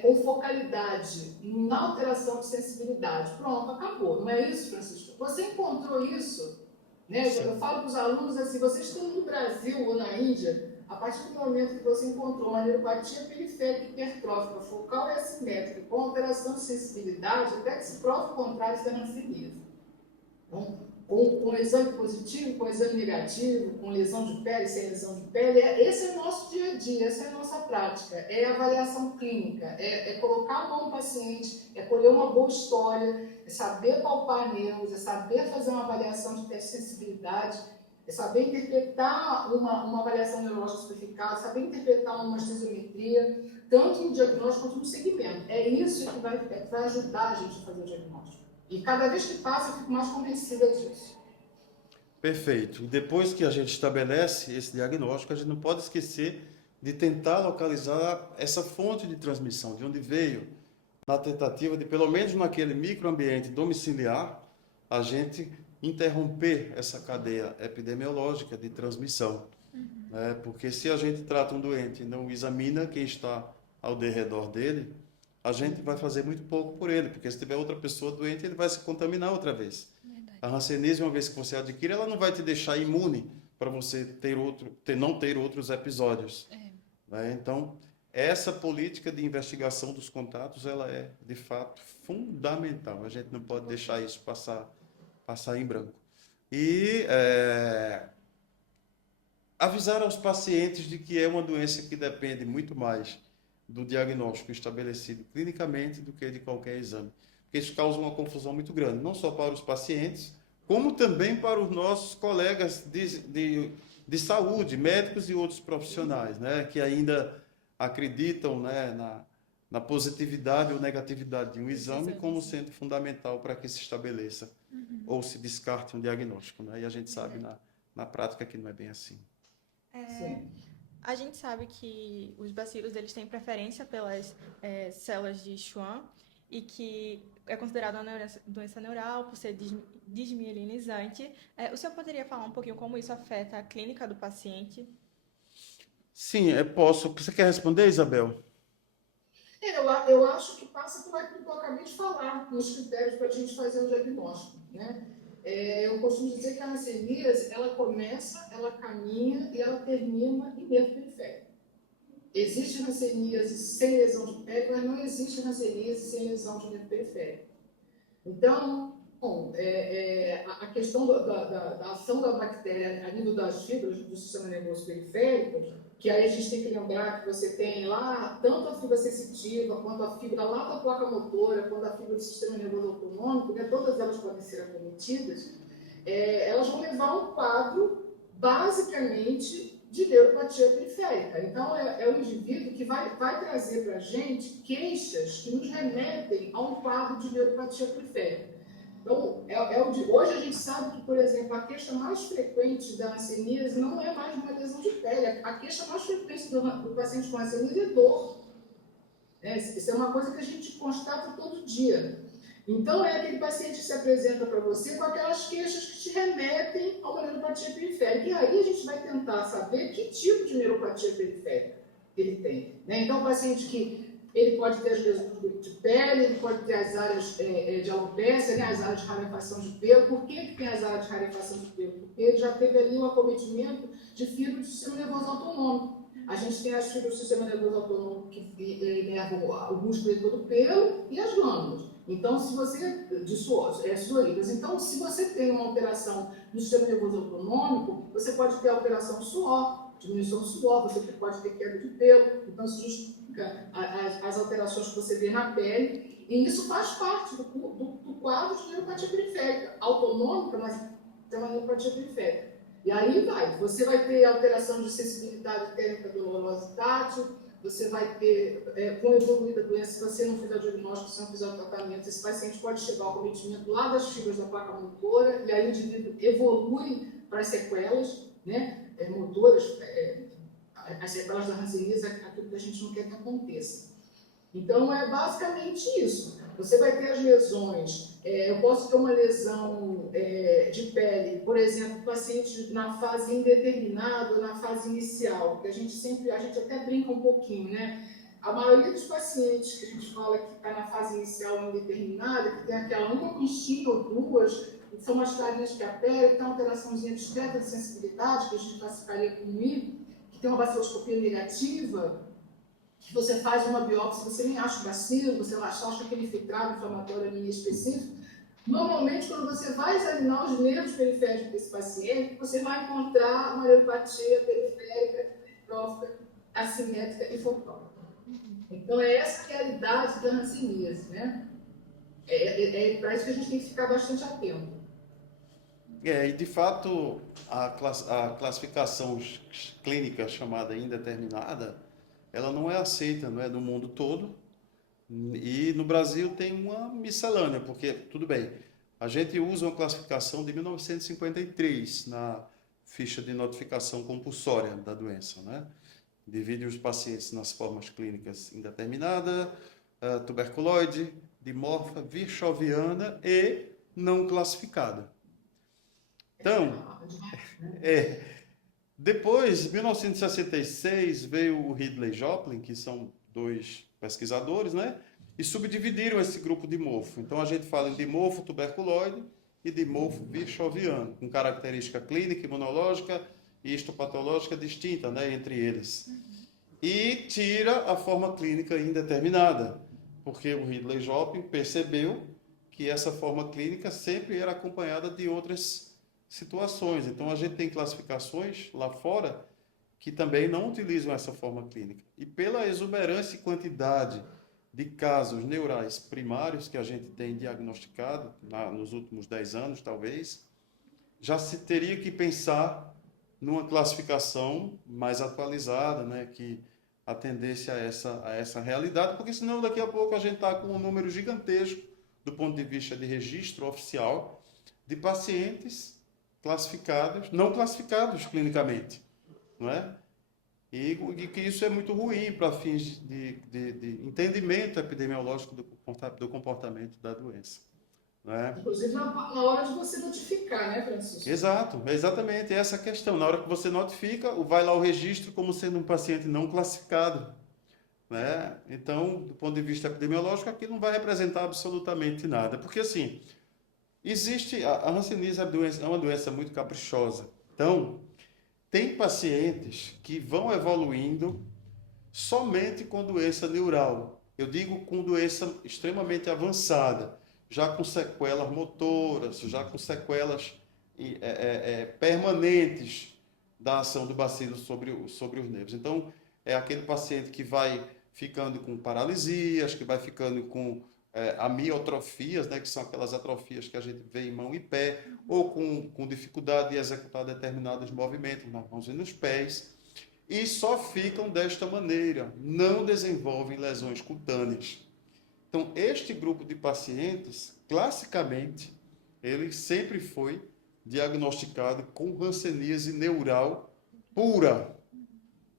Com focalidade na alteração de sensibilidade. Pronto, acabou. Não é isso, Francisco? Você encontrou isso, né? Eu falo para os alunos assim, vocês estão no Brasil ou na Índia, a partir do momento que você encontrou uma neuropatia periférica hipertrófica, focal e assimétrica, com alteração de sensibilidade, até que se prova o contrário, isso é hanseníase. Então, com exame positivo, com exame negativo, com lesão de pele, sem lesão de pele. Esse é o nosso dia a dia, essa é a nossa prática. É a avaliação clínica, é colocar a mão no paciente, é colher uma boa história, é saber palpar nervos, é saber fazer uma avaliação de teste de sensibilidade, é saber interpretar uma avaliação neurológica simplificada, saber interpretar uma anestesiometria, tanto no diagnóstico quanto no segmento. É isso que vai ajudar a gente a fazer o diagnóstico. E cada vez que passa, eu fico mais convencida disso. Perfeito. E depois que a gente estabelece esse diagnóstico, a gente não pode esquecer de tentar localizar essa fonte de transmissão, de onde veio, na tentativa de, pelo menos naquele microambiente domiciliar, a gente interromper essa cadeia epidemiológica de transmissão. Né? Porque se a gente trata um doente e não examina quem está ao derredor dele, a gente vai fazer muito pouco por ele, porque se tiver outra pessoa doente, ele vai se contaminar outra vez. Verdade. A hanseníase, uma vez que você adquire, ela não vai te deixar imune para você não ter outros episódios. Né? Então, essa política de investigação dos contatos, ela é, de fato, fundamental. A gente não pode deixar isso passar em branco. E avisar aos pacientes de que é uma doença que depende muito mais do diagnóstico estabelecido clinicamente do que de qualquer exame. Porque isso causa uma confusão muito grande, não só para os pacientes, como também para os nossos colegas de saúde, médicos e outros profissionais, né, que ainda acreditam, né, na positividade ou negatividade de um exame como sendo fundamental para que se estabeleça ou se descarte um diagnóstico. Né? E a gente sabe na prática que não é bem assim. Sim. A gente sabe que os bacilos eles têm preferência pelas células de Schwann e que é considerada uma doença neural por ser desmielinizante. O senhor poderia falar um pouquinho como isso afeta a clínica do paciente? Sim, eu posso. Você quer responder, Isabel? Eu acho que passa por aquilo que eu acabei de falar, nos critérios para a gente fazer o diagnóstico. Né? Eu costumo dizer que a hanseníase, ela começa, ela caminha e ela termina em nervo periférico. Existe hanseníase sem lesão de pele, mas não existe hanseníase sem lesão de nervo periférico. Então, a questão da ação da bactéria a nível das fibras do sistema nervoso periférico, que aí a gente tem que lembrar que você tem lá tanto a fibra sensitiva, quanto a fibra lá da placa motora, quanto a fibra do sistema nervoso autonômico, né, todas elas podem ser acometidas, elas vão levar a um quadro, basicamente, de neuropatia periférica. Então, é um indivíduo que vai trazer para a gente queixas que nos remetem a um quadro de neuropatia periférica. Então, hoje a gente sabe que, por exemplo, a queixa mais frequente da hanseníase não é mais uma lesão de pele. A queixa mais frequente do paciente com hanseníase é dor. Isso é uma coisa que a gente constata todo dia. Então, é aquele paciente que se apresenta para você com aquelas queixas que te remetem a uma neuropatia periférica. E aí a gente vai tentar saber que tipo de neuropatia periférica ele tem. Né? Então, o paciente que ele pode ter as lesões de pele, ele pode ter as áreas de alopecia, né, as áreas de rarefação de pelo. Por que tem as áreas de rarefação de pelo? Porque ele já teve ali um acometimento de fibra do sistema nervoso autonômico. A gente tem as fibras do sistema nervoso autonômico que inervam o músculo de todo o pelo e as glândulas. Então, se você, suoridas. Então, se você tem uma alteração do sistema nervoso autonômico, você pode ter alteração do suor, diminuição do suor, você pode ter queda de pelo. Então, isso justifica as alterações que você vê na pele. E isso faz parte do quadro de neuropatia periférica, autonômica, mas é uma neuropatia periférica. E aí você vai ter alteração de sensibilidade térmica dolorosa tátil, você vai ter, com evoluída doença, se você não fizer o diagnóstico, se não fizer o tratamento, esse paciente pode chegar ao cometimento lá das fibras da placa motora, e aí o indivíduo evolui para as sequelas, né, motoras, as sequelas da hanseníase, aquilo que a gente não quer que aconteça. Então, é basicamente isso. Você vai ter as lesões. Eu posso ter uma lesão de pele, por exemplo, paciente na fase indeterminada ou na fase inicial, que a gente até brinca um pouquinho, né? A maioria dos pacientes que a gente fala que está na fase inicial indeterminada, que tem aquela uma conchinha ou duas, que são mais clarinhas que a pele, que tem uma alteraçãozinha discreta de sensibilidade, que a gente classificaria como I, que tem uma baciloscopia negativa, que você faz uma biópsia, você nem acha o bacilo, você acha aquele infiltrado inflamatório ali específico, Normalmente, quando você vai examinar os nervos periféricos desse paciente, você vai encontrar uma neuropatia periférica, hipertrófica, assimétrica e focal. Então, é essa a realidade da hanseníase, né? Para isso que a gente tem que ficar bastante atento. E de fato, a classificação clínica chamada indeterminada, ela não é aceita, não é, no mundo todo. E no Brasil tem uma miscelânea, porque, tudo bem, a gente usa uma classificação de 1953 na ficha de notificação compulsória da doença, né? Divide os pacientes nas formas clínicas indeterminada, tuberculoide, dimorfa, virchoviana e não classificada. Então, depois, em 1966, veio o Ridley Joplin, que são dois pesquisadores, né? E subdividiram esse grupo de dimorfo. Então, a gente fala em dimorfo tuberculoide e dimorfo virchoviano, com característica clínica, imunológica e histopatológica distinta, né, entre eles. E tira a forma clínica indeterminada, porque o Ridley Joplin percebeu que essa forma clínica sempre era acompanhada de outras situações. Então, a gente tem classificações lá fora que também não utilizam essa forma clínica. E pela exuberância e quantidade de casos neurais primários que a gente tem diagnosticado nos últimos 10 anos, talvez, já se teria que pensar numa classificação mais atualizada, né, que atendesse a essa realidade, porque senão daqui a pouco a gente está com um número gigantesco, do ponto de vista de registro oficial, de pacientes classificados, não classificados clinicamente, não é? E que isso é muito ruim para fins de entendimento epidemiológico do comportamento da doença. Né? Inclusive na hora de você notificar, né, Francisco? Exato, exatamente essa a questão. Na hora que você notifica, vai lá o registro como sendo um paciente não classificado. Né? Então, do ponto de vista epidemiológico, aqui não vai representar absolutamente nada. Porque, assim, existe... A hanseníase é uma doença muito caprichosa. Então, tem pacientes que vão evoluindo somente com doença neural. Eu digo com doença extremamente avançada, já com sequelas motoras, já com sequelas permanentes da ação do bacilo sobre os nervos. Então, é aquele paciente que vai ficando com paralisias, que vai ficando com amiotrofias, né, que são aquelas atrofias que a gente vê em mão e pé, ou com dificuldade de executar determinados movimentos nas mãos e nos pés, e só ficam desta maneira, não desenvolvem lesões cutâneas. Então, este grupo de pacientes, classicamente, ele sempre foi diagnosticado com hanseníase neural pura,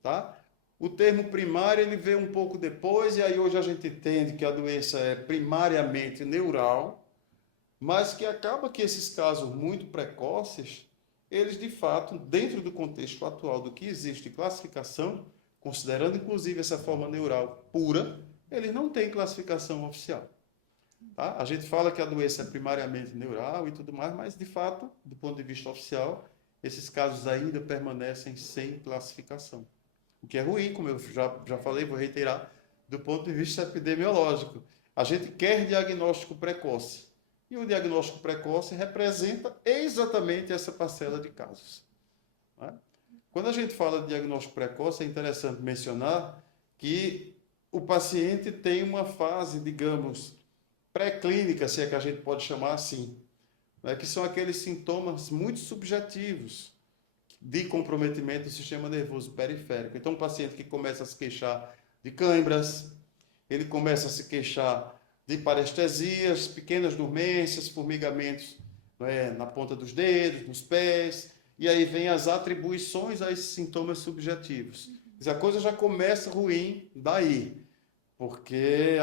tá? O termo primário ele veio um pouco depois, e aí hoje a gente entende que a doença é primariamente neural, mas que acaba que esses casos muito precoces, eles de fato, dentro do contexto atual do que existe classificação, considerando inclusive essa forma neural pura, eles não têm classificação oficial. Tá? A gente fala que a doença é primariamente neural e tudo mais, mas de fato, do ponto de vista oficial, esses casos ainda permanecem sem classificação. O que é ruim, como eu já falei, vou reiterar, do ponto de vista epidemiológico. A gente quer diagnóstico precoce. E o diagnóstico precoce representa exatamente essa parcela de casos. Né? Quando a gente fala de diagnóstico precoce, é interessante mencionar que o paciente tem uma fase, digamos, pré-clínica, se é que a gente pode chamar assim, né? Que são aqueles sintomas muito subjetivos de comprometimento do sistema nervoso periférico. Então, o paciente que começa a se queixar de câimbras, ele começa a se queixar de parestesias, pequenas dormências, formigamentos, né, na ponta dos dedos, nos pés, e aí vem as atribuições a esses sintomas subjetivos. A coisa já começa ruim daí, porque,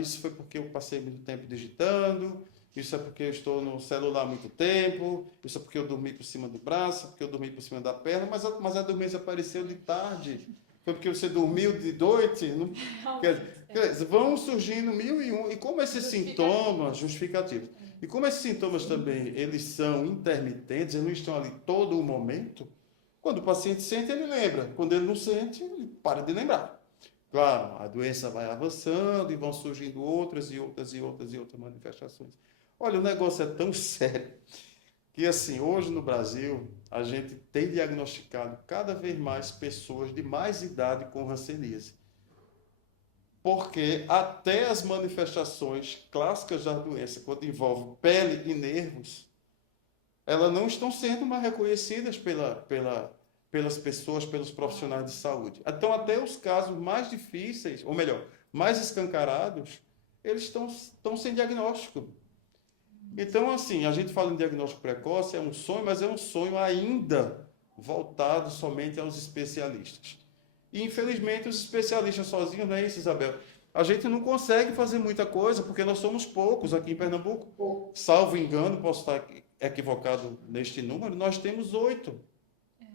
isso foi porque eu passei muito tempo digitando, isso é porque eu estou no celular há muito tempo, isso é porque eu dormi por cima do braço, porque eu dormi por cima da perna, mas a dormência apareceu de tarde, foi porque você dormiu de noite. Não... Quer dizer, vão surgindo 1001, e como esses sintomas, justificativos, e como esses sintomas também, eles são intermitentes, eles não estão ali todo o momento, quando o paciente sente, ele lembra, quando ele não sente, ele para de lembrar. Claro, a doença vai avançando e vão surgindo outras manifestações. Olha, o negócio é tão sério que, assim, hoje no Brasil, a gente tem diagnosticado cada vez mais pessoas de mais idade com hanseníase. Porque até as manifestações clássicas da doença, quando envolve pele e nervos, elas não estão sendo mais reconhecidas pelas pessoas, pelos profissionais de saúde. Então, até os casos mais difíceis, ou melhor, mais escancarados, eles estão sem diagnóstico. Então, assim, a gente fala em diagnóstico precoce, é um sonho, mas é um sonho ainda voltado somente aos especialistas. E, infelizmente, os especialistas sozinhos, não é isso, Isabel? A gente não consegue fazer muita coisa, porque nós somos poucos aqui em Pernambuco. Salvo engano, posso estar equivocado neste número, nós temos 8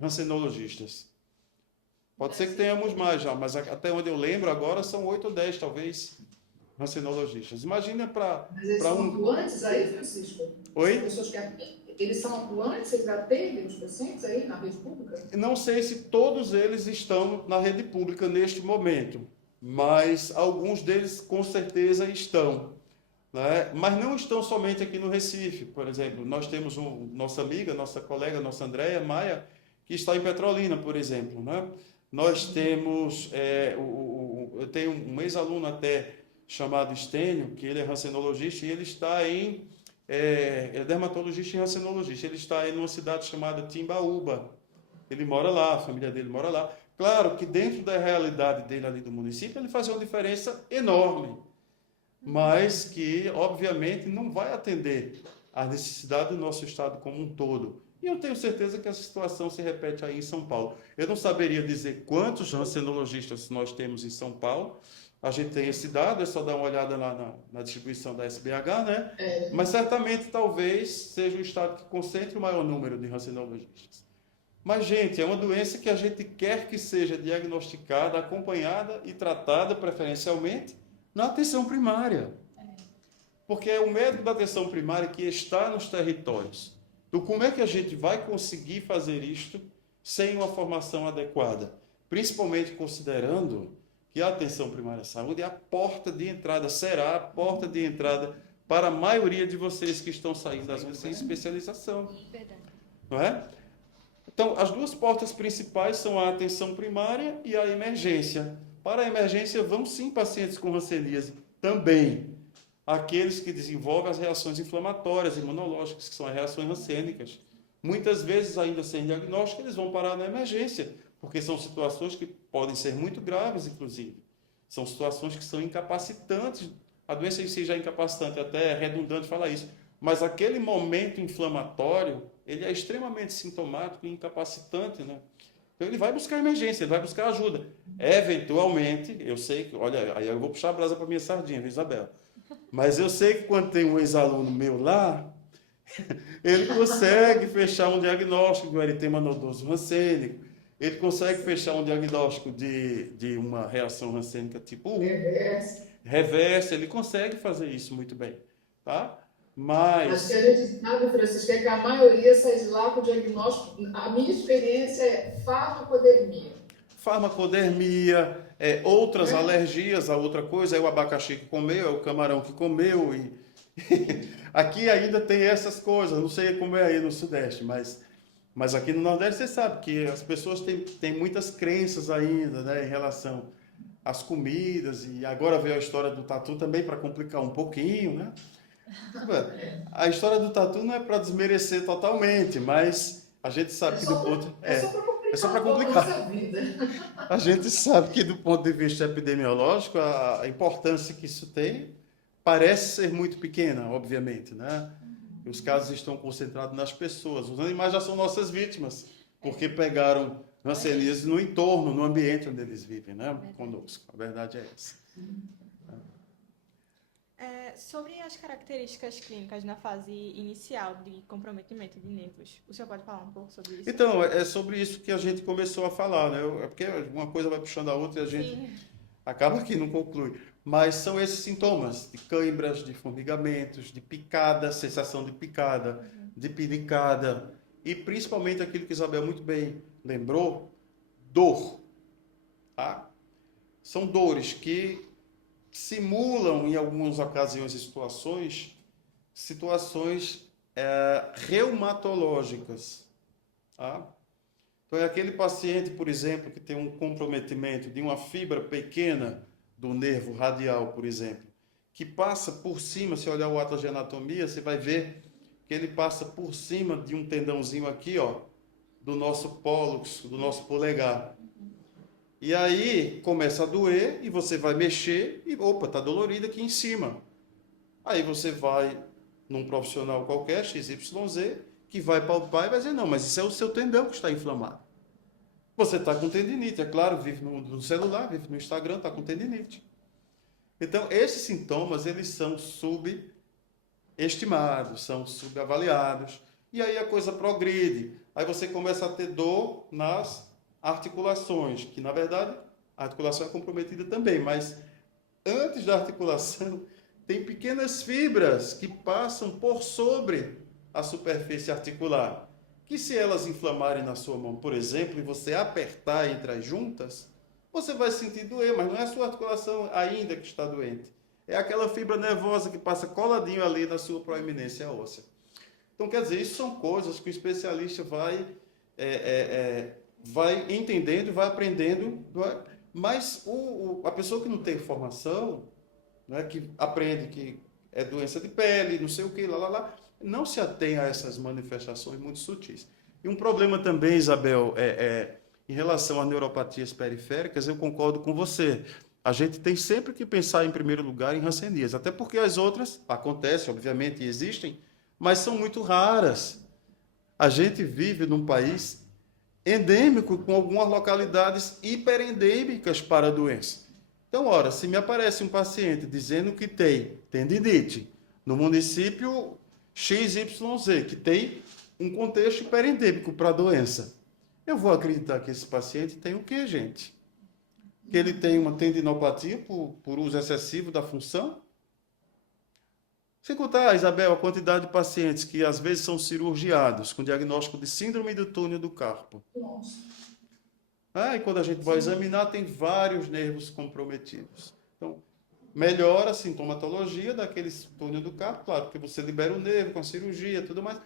rancenologistas. Pode ser que tenhamos mais já, mas até onde eu lembro agora são 8 ou 10, talvez, rancenologistas. Imagina para Mas eles são atuantes aí, Francisco? Oi? São pessoas eles são atuantes, eles atendem os pacientes aí na rede pública? Não sei se todos eles estão na rede pública neste momento, mas alguns deles com certeza estão, né? Mas não estão somente aqui no Recife. Por exemplo, nós temos nossa amiga, nossa colega, nossa Andréia Maia, que está em Petrolina, por exemplo, né? Nós temos, eu tenho um ex-aluno até chamado Estênio, que ele é rancenologista e ele está ele é dermatologista e rancenologista. Ele está em uma cidade chamada Timbaúba. Ele mora lá, a família dele mora lá. Claro que dentro da realidade dele ali do município, ele faz uma diferença enorme, mas que, obviamente, não vai atender à necessidade do nosso estado como um todo. E eu tenho certeza que essa situação se repete aí em São Paulo. Eu não saberia dizer quantos rancenologistas nós temos em São Paulo. A gente tem esse dado, é só dar uma olhada lá na distribuição da SBH, né? Mas certamente, talvez, seja o estado que concentre o maior número de rancenologistas. Mas, gente, é uma doença que a gente quer que seja diagnosticada, acompanhada e tratada, preferencialmente, na atenção primária. Porque é o médico da atenção primária que está nos territórios. Então, como é que a gente vai conseguir fazer isto sem uma formação adequada? Principalmente considerando que a atenção primária à saúde é a porta de entrada, será a porta de entrada para a maioria de vocês que estão saindo das ruas sem especialização. Verdade. Não é? Então, as duas portas principais são a atenção primária e a emergência. Para a emergência vão sim pacientes com hanseníase também. Aqueles que desenvolvem as reações inflamatórias, imunológicas, que são as reações rancênicas. Muitas vezes, ainda sem diagnóstico, eles vão parar na emergência, porque são situações que podem ser muito graves, inclusive. São situações que são incapacitantes. A doença em si já é incapacitante, até é redundante falar isso. Mas aquele momento inflamatório, ele é extremamente sintomático e incapacitante, né? Então, ele vai buscar emergência, ele vai buscar ajuda. Eventualmente, eu sei que, olha, aí eu vou puxar a brasa para minha sardinha, viu, Isabel? Mas eu sei que quando tem um ex-aluno meu lá, ele consegue fechar um diagnóstico de um eritema nodoso rancênico, ele consegue fechar um diagnóstico de uma reação rancênica tipo 1, reversa, ele consegue fazer isso muito bem, tá? Mas que a gente sabe, Francisco, é que a maioria sai de lá com o diagnóstico. A minha experiência é farmacodermia. Farmacodermia, outras alergias, a outra coisa, é o abacaxi que comeu, é o camarão que comeu. E aqui ainda tem essas coisas, não sei como é aí no Sudeste, mas aqui no Nordeste você sabe que as pessoas têm muitas crenças ainda, né, em relação às comidas, e agora veio a história do tatu também para complicar um pouquinho, né? A história do tatu não é para desmerecer totalmente, mas a gente sabe que do ponto... É só para complicar. A gente sabe que do ponto de vista epidemiológico, a importância que isso tem parece ser muito pequena, obviamente, né? Os casos estão concentrados nas pessoas. Os animais já são nossas vítimas, porque pegaram hanseníase no entorno, no ambiente onde eles vivem, né? Conosco. A verdade é essa. Sobre as características clínicas na fase inicial de comprometimento de nervos, o senhor pode falar um pouco sobre isso? Então, é sobre isso que a gente começou a falar, né? É porque uma coisa vai puxando a outra e a gente acaba que não conclui. Mas são esses sintomas de cãibras, de formigamentos, de picada, sensação de picada, de pinicada e principalmente aquilo que Isabel muito bem lembrou, dor. Tá? São dores que simulam, em algumas ocasiões e situações, situações reumatológicas. Tá? Então, é aquele paciente, por exemplo, que tem um comprometimento de uma fibra pequena do nervo radial, por exemplo, que passa por cima, se olhar o atlas de anatomia, você vai ver que ele passa por cima de um tendãozinho aqui, ó, do nosso póllux, do nosso polegar. E aí começa a doer e você vai mexer e, opa, tá dolorido aqui em cima. Aí você vai num profissional qualquer, XYZ, que vai palpar e vai dizer, não, mas isso é o seu tendão que está inflamado. Você está com tendinite, é claro, vive no celular, vive no Instagram, está com tendinite. Então, esses sintomas, eles são subestimados, são subavaliados, e aí a coisa progride. Aí você começa a ter dor nas articulações, que na verdade a articulação é comprometida também, mas antes da articulação tem pequenas fibras que passam por sobre a superfície articular, que se elas inflamarem na sua mão, por exemplo, e você apertar entre as juntas, você vai sentir doer, mas não é a sua articulação ainda que está doente. É aquela fibra nervosa que passa coladinho ali na sua proeminência óssea. Então, quer dizer, isso são coisas que o especialista vai entendendo, vai aprendendo, mas a pessoa que não tem formação, né, que aprende que é doença de pele, não sei o que, não se atém a essas manifestações muito sutis. E um problema também, Isabel, em relação às neuropatias periféricas, eu concordo com você. A gente tem sempre que pensar, em primeiro lugar, em hanseníase, até porque as outras acontecem, obviamente, e existem, mas são muito raras. A gente vive num país endêmico, com algumas localidades hiperendêmicas para a doença. Então, ora, se me aparece um paciente dizendo que tem tendinite no município XYZ, que tem um contexto hiperendêmico para a doença, eu vou acreditar que esse paciente tem o quê, gente? Que ele tem uma tendinopatia por uso excessivo da função? Sem contar, Isabel, a quantidade de pacientes que às vezes são cirurgiados com diagnóstico de síndrome do túnel do carpo. Nossa. E quando a gente vai examinar, tem vários nervos comprometidos. Então, melhora a sintomatologia daquele túnel do carpo, claro, porque você libera o nervo com a cirurgia e tudo mais,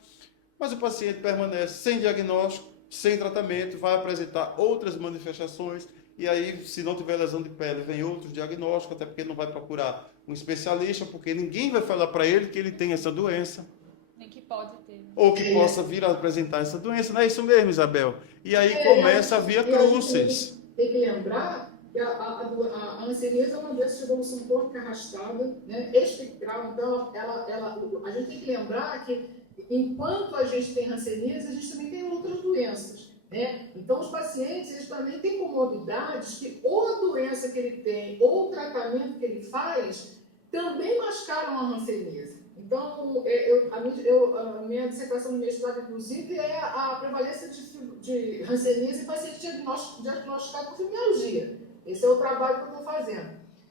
mas o paciente permanece sem diagnóstico, sem tratamento, vai apresentar outras manifestações, e aí, se não tiver lesão de pele, vem outros diagnósticos, até porque ele não vai procurar um especialista, porque ninguém vai falar para ele que ele tem essa doença. Nem que pode ter. Ou que possa vir a apresentar essa doença. Não é isso mesmo, Isabel? E aí começa a via crucis. Tem que lembrar que a hanseníase é uma doença de evolução crônica arrastada, né, espectral. Então, a gente tem que lembrar que, enquanto a gente tem hanseníase, a gente também tem outras doenças. Né? Então, os pacientes eles também têm comorbidades que ou a doença que ele tem ou o tratamento que ele faz também mascaram a hanseníase. Então, a minha dissertação no mestrado, inclusive, é a prevalência de hanseníase em paciente diagnosticado com fibromialgia. Esse é o trabalho que eu estou fazendo.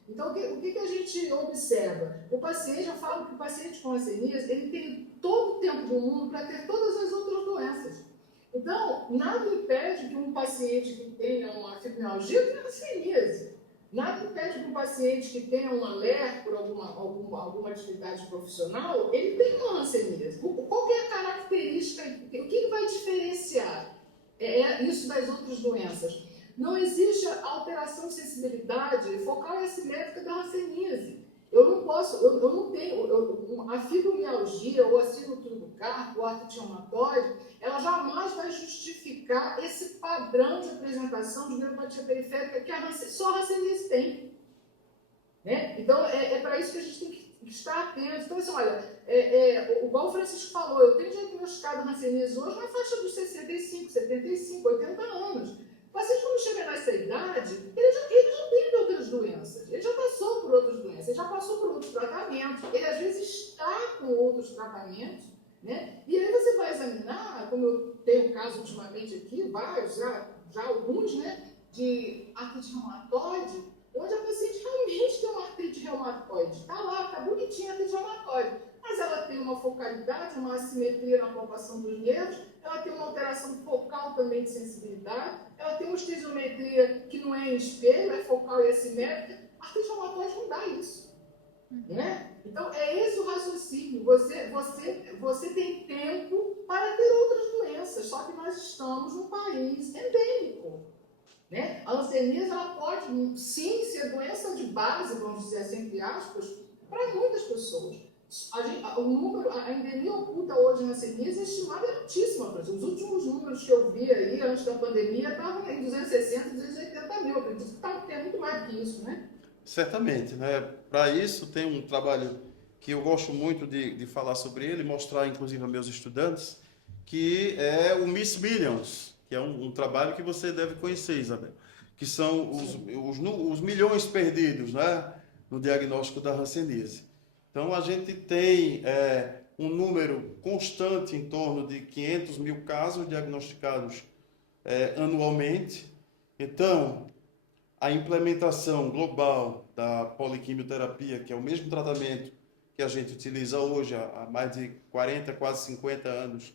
Então, o que a gente observa? O paciente, eu falo que o paciente com hanseníase, ele tem todo o tempo do mundo para ter todas as outras doenças. Então, nada impede que um paciente que tenha uma fibromialgia tenha hanseníase. Nada impede que um paciente que tenha um alerta por alguma atividade profissional, ele tenha uma hanseníase. Qual que é a característica, o que vai diferenciar isso das outras doenças? Não existe alteração de sensibilidade focal e assimétrica da hanseníase. Eu não tenho, a fibromialgia ou a síndrome do túnel do carpo, ou a artrite reumatoide, ela jamais vai justificar esse padrão de apresentação de neuropatia periférica que só a hanseníase tem. Né? Então, é para isso que a gente tem que estar atento. Então, assim, olha, igual o Francisco falou, eu tenho diagnosticado hanseníase hoje na faixa dos 65, 75, 80 anos. O paciente, quando chega nessa idade, ele já tem outras doenças, ele já passou por outras doenças, ele já passou por outros tratamentos, ele às vezes está com outros tratamentos, né? E aí você vai examinar, como eu tenho caso ultimamente aqui, vários, já alguns, né, de artrite reumatoide, onde a paciente realmente tem uma artrite reumatoide. Está lá, está bonitinha a artrite reumatoide, mas ela tem uma focalidade, uma assimetria na palpação dos nervos, ela tem uma alteração focal também de sensibilidade, ela tem uma estesiometria que não é em espelho, é focal e assimétrica. A artrite reumatoide não dá isso. Né? Então, é esse o raciocínio. Você tem tempo para ter outras doenças, só que nós estamos num país endêmico. Né? A hanseníase ela pode, sim, ser doença de base, vamos dizer assim, entre aspas, para muitas pessoas. A endemia oculta hoje na hanseníase é estimada é altíssima. Os últimos números que eu vi aí, antes da pandemia, estavam em 260, 280 mil. Eu acredito que tem muito mais que isso, né? Certamente, né? Para isso tem um trabalho que eu gosto muito de falar sobre ele, mostrar inclusive aos meus estudantes, que é o Miss Millions, que é um trabalho que você deve conhecer, Isabel, que são os milhões perdidos, né? No diagnóstico da hanseníase. Então a gente tem um número constante em torno de 500 mil casos diagnosticados anualmente. Então, a implementação global da poliquimioterapia, que é o mesmo tratamento que a gente utiliza hoje há mais de 40, quase 50 anos,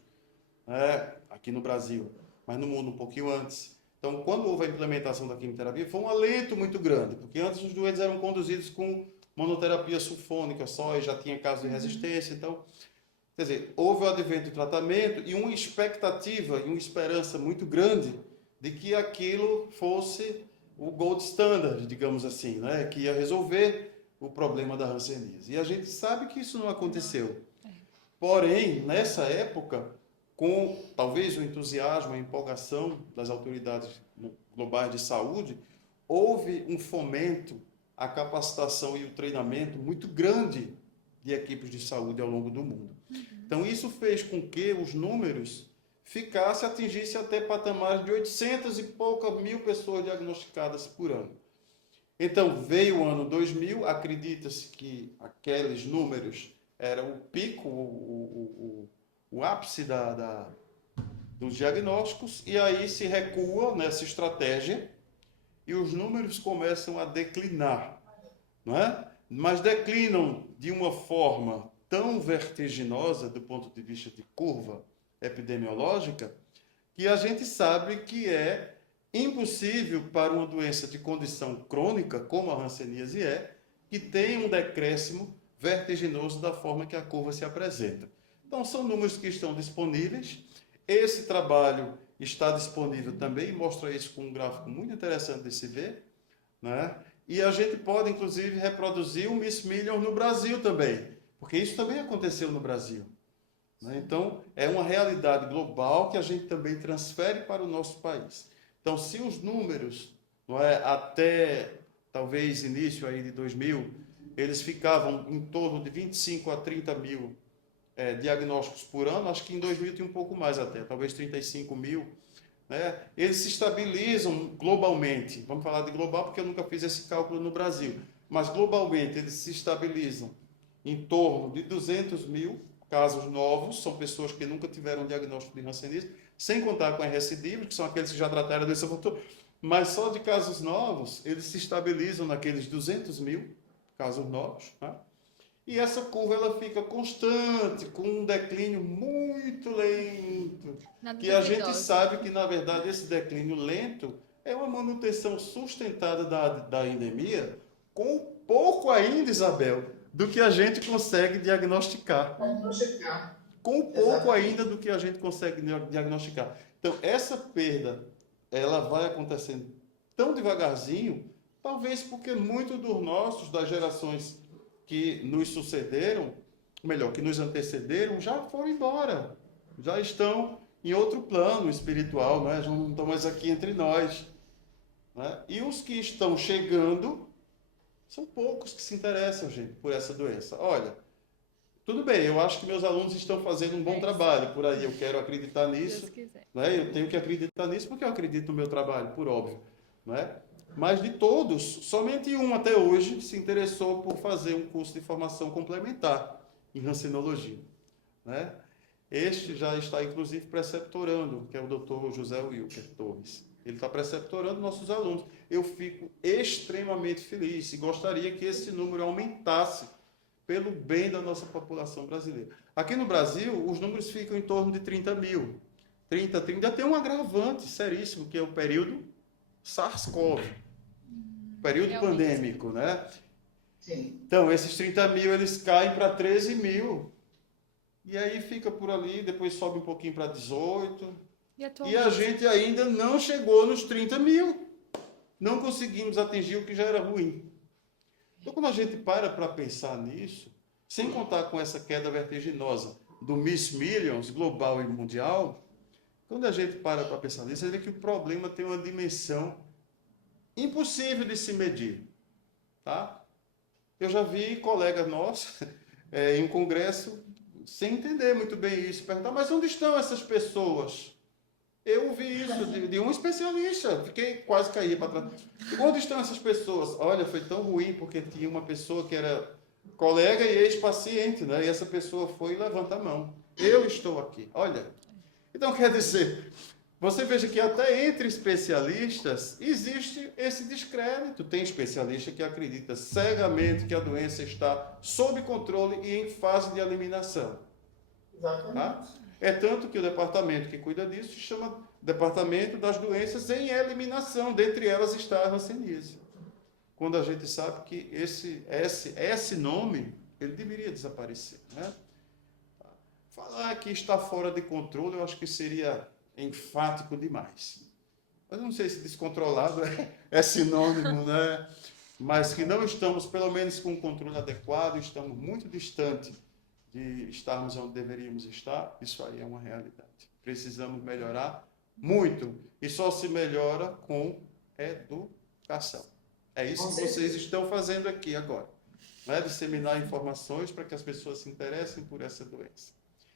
aqui no Brasil, mas no mundo um pouquinho antes. Então, quando houve a implementação da quimioterapia, foi um alento muito grande, porque antes os doentes eram conduzidos com monoterapia sulfônica só, e já tinha casos de resistência. Então, quer dizer, houve o advento do tratamento e uma expectativa e uma esperança muito grande de que aquilo fosse o gold standard, digamos assim, né? Que ia resolver o problema da hanseníase. E a gente sabe que isso não aconteceu. Porém, nessa época, com talvez o entusiasmo, a empolgação das autoridades globais de saúde, houve um fomento, a capacitação e o treinamento muito grande de equipes de saúde ao longo do mundo. Então, isso fez com que os números atingisse até patamares de 800 e poucas mil pessoas diagnosticadas por ano. Então, veio o ano 2000, acredita-se que aqueles números eram o pico, o ápice dos diagnósticos, e aí se recua nessa estratégia e os números começam a declinar, não é? Mas declinam de uma forma tão vertiginosa do ponto de vista de curva epidemiológica, que a gente sabe que é impossível para uma doença de condição crônica, como a hanseníase que tem um decréscimo vertiginoso da forma que a curva se apresenta. Então, são números que estão disponíveis. Esse trabalho está disponível também, mostra isso com um gráfico muito interessante de se ver, né? E a gente pode, inclusive, reproduzir o Miss Million no Brasil também, porque isso também aconteceu no Brasil. Então, é uma realidade global que a gente também transfere para o nosso país. Então, se os números, até talvez início aí de 2000, eles ficavam em torno de 25 a 30 mil diagnósticos por ano, acho que em 2000 tinha um pouco mais até, talvez 35 mil, né? Eles se estabilizam globalmente. Vamos falar de global porque eu nunca fiz esse cálculo no Brasil, mas globalmente eles se estabilizam em torno de 200 mil casos novos, são pessoas que nunca tiveram diagnóstico de hanseníase, sem contar com as recidivas, que são aqueles que já trataram a doença voltou, mas só de casos novos, eles se estabilizam naqueles 200 mil casos novos, né? E essa curva ela fica constante, com um declínio muito lento, que a gente sabe que, na verdade, esse declínio lento é uma manutenção sustentada da endemia, com pouco ainda, Isabel, do que a gente consegue diagnosticar. Com pouco ainda do que a gente consegue diagnosticar. Então, essa perda, ela vai acontecendo tão devagarzinho, talvez porque muitos dos nossos, das gerações que nos sucederam, melhor, que nos antecederam, já foram embora. Já estão em outro plano espiritual, né? Já não estão mais aqui entre nós, né? E os que estão chegando, são poucos que se interessam, gente, por essa doença. Olha, tudo bem, eu acho que meus alunos estão fazendo um bom trabalho por aí, eu quero acreditar nisso, né? Eu tenho que acreditar nisso porque eu acredito no meu trabalho, por óbvio, né? Mas de todos, somente um até hoje se interessou por fazer um curso de formação complementar em hansenologia, né? Este já está, inclusive, preceptorando, que é o Dr. José Wilker Torres. Ele está preceptorando nossos alunos. Eu fico extremamente feliz e gostaria que esse número aumentasse pelo bem da nossa população brasileira. Aqui no Brasil, os números ficam em torno de 30 mil. 30. Ainda tem um agravante seríssimo, que é o período SARS-CoV, período pandêmico, né? Sim. Então, esses 30 mil, eles caem para 13 mil. E aí fica por ali, depois sobe um pouquinho para 18. E E a atualmente? gente ainda não chegou nos 30 mil. Não conseguimos atingir o que já era ruim. Então, quando a gente para pensar nisso, sem contar com essa queda vertiginosa do Miss Millions, global e mundial, quando a gente para pensar nisso, a gente vê que o problema tem uma dimensão impossível de se medir. Tá? Eu já vi colegas nossos em um congresso sem entender muito bem isso, perguntar, mas onde estão essas pessoas? Eu ouvi isso de um especialista, fiquei quase caí para trás. Onde estão essas pessoas? Olha, foi tão ruim porque tinha uma pessoa que era colega e ex-paciente, né? E essa pessoa foi e levanta a mão. Eu estou aqui. Olha. Então quer dizer, você veja que até entre especialistas existe esse descrédito. Tem especialista que acredita cegamente que a doença está sob controle e em fase de eliminação. Exatamente. Tá? É tanto que o departamento que cuida disso se chama Departamento das Doenças em Eliminação. Dentre elas está a hanseníase. Quando a gente sabe que esse nome, ele deveria desaparecer. Né? Falar que está fora de controle, eu acho que seria enfático demais. Mas eu não sei se descontrolado é sinônimo, né? Mas que não estamos, pelo menos, com um controle adequado, estamos muito distante de estarmos onde deveríamos estar, isso aí é uma realidade. Precisamos melhorar muito. E só se melhora com educação. É isso que vocês estão fazendo aqui agora. Né? Disseminar informações para que as pessoas se interessem por essa doença.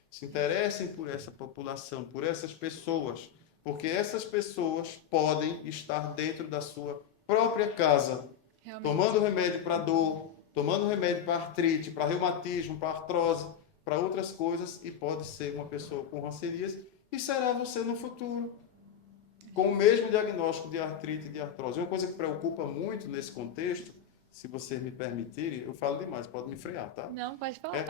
Se interessem por essa população, por essas pessoas. Porque essas pessoas podem estar dentro da sua própria casa. Realmente. Tomando remédio para dor, tomando remédio para artrite, para reumatismo, para artrose, para outras coisas, e pode ser uma pessoa com hanseníase, e será você no futuro, com o mesmo diagnóstico de artrite e de artrose. Uma coisa que preocupa muito nesse contexto, se vocês me permitirem, eu falo demais, pode me frear, tá? Não, pode falar.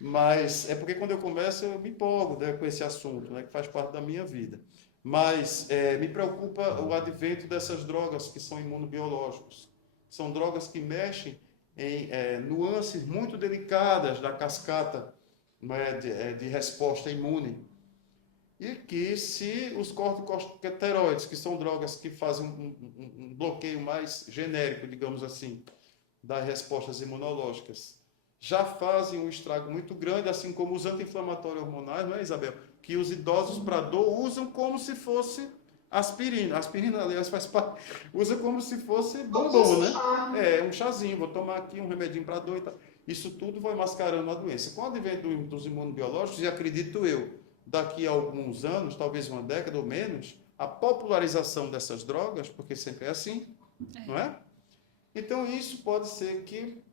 Mas é porque quando eu começo, eu me empolgo, né, com esse assunto, né, que faz parte da minha vida. Mas me preocupa o advento dessas drogas que são imunobiológicos. São drogas que mexem em nuances muito delicadas da cascata, né, de resposta imune. E que se os corticosteroides, que são drogas que fazem um bloqueio mais genérico, digamos assim, das respostas imunológicas, já fazem um estrago muito grande, assim como os anti-inflamatórios hormonais, não é, Isabel? Que os idosos para dor usam como se fosse aspirina. A aspirina, aliás, faz parte. Usa como se fosse bombom, né? Um chazinho. Vou tomar aqui um remedinho para dor e tal. Isso tudo vai mascarando a doença. Com o advento dos imunobiológicos, e acredito eu, daqui a alguns anos, talvez uma década ou menos, a popularização dessas drogas, porque sempre é assim, não é? Então, isso pode ser que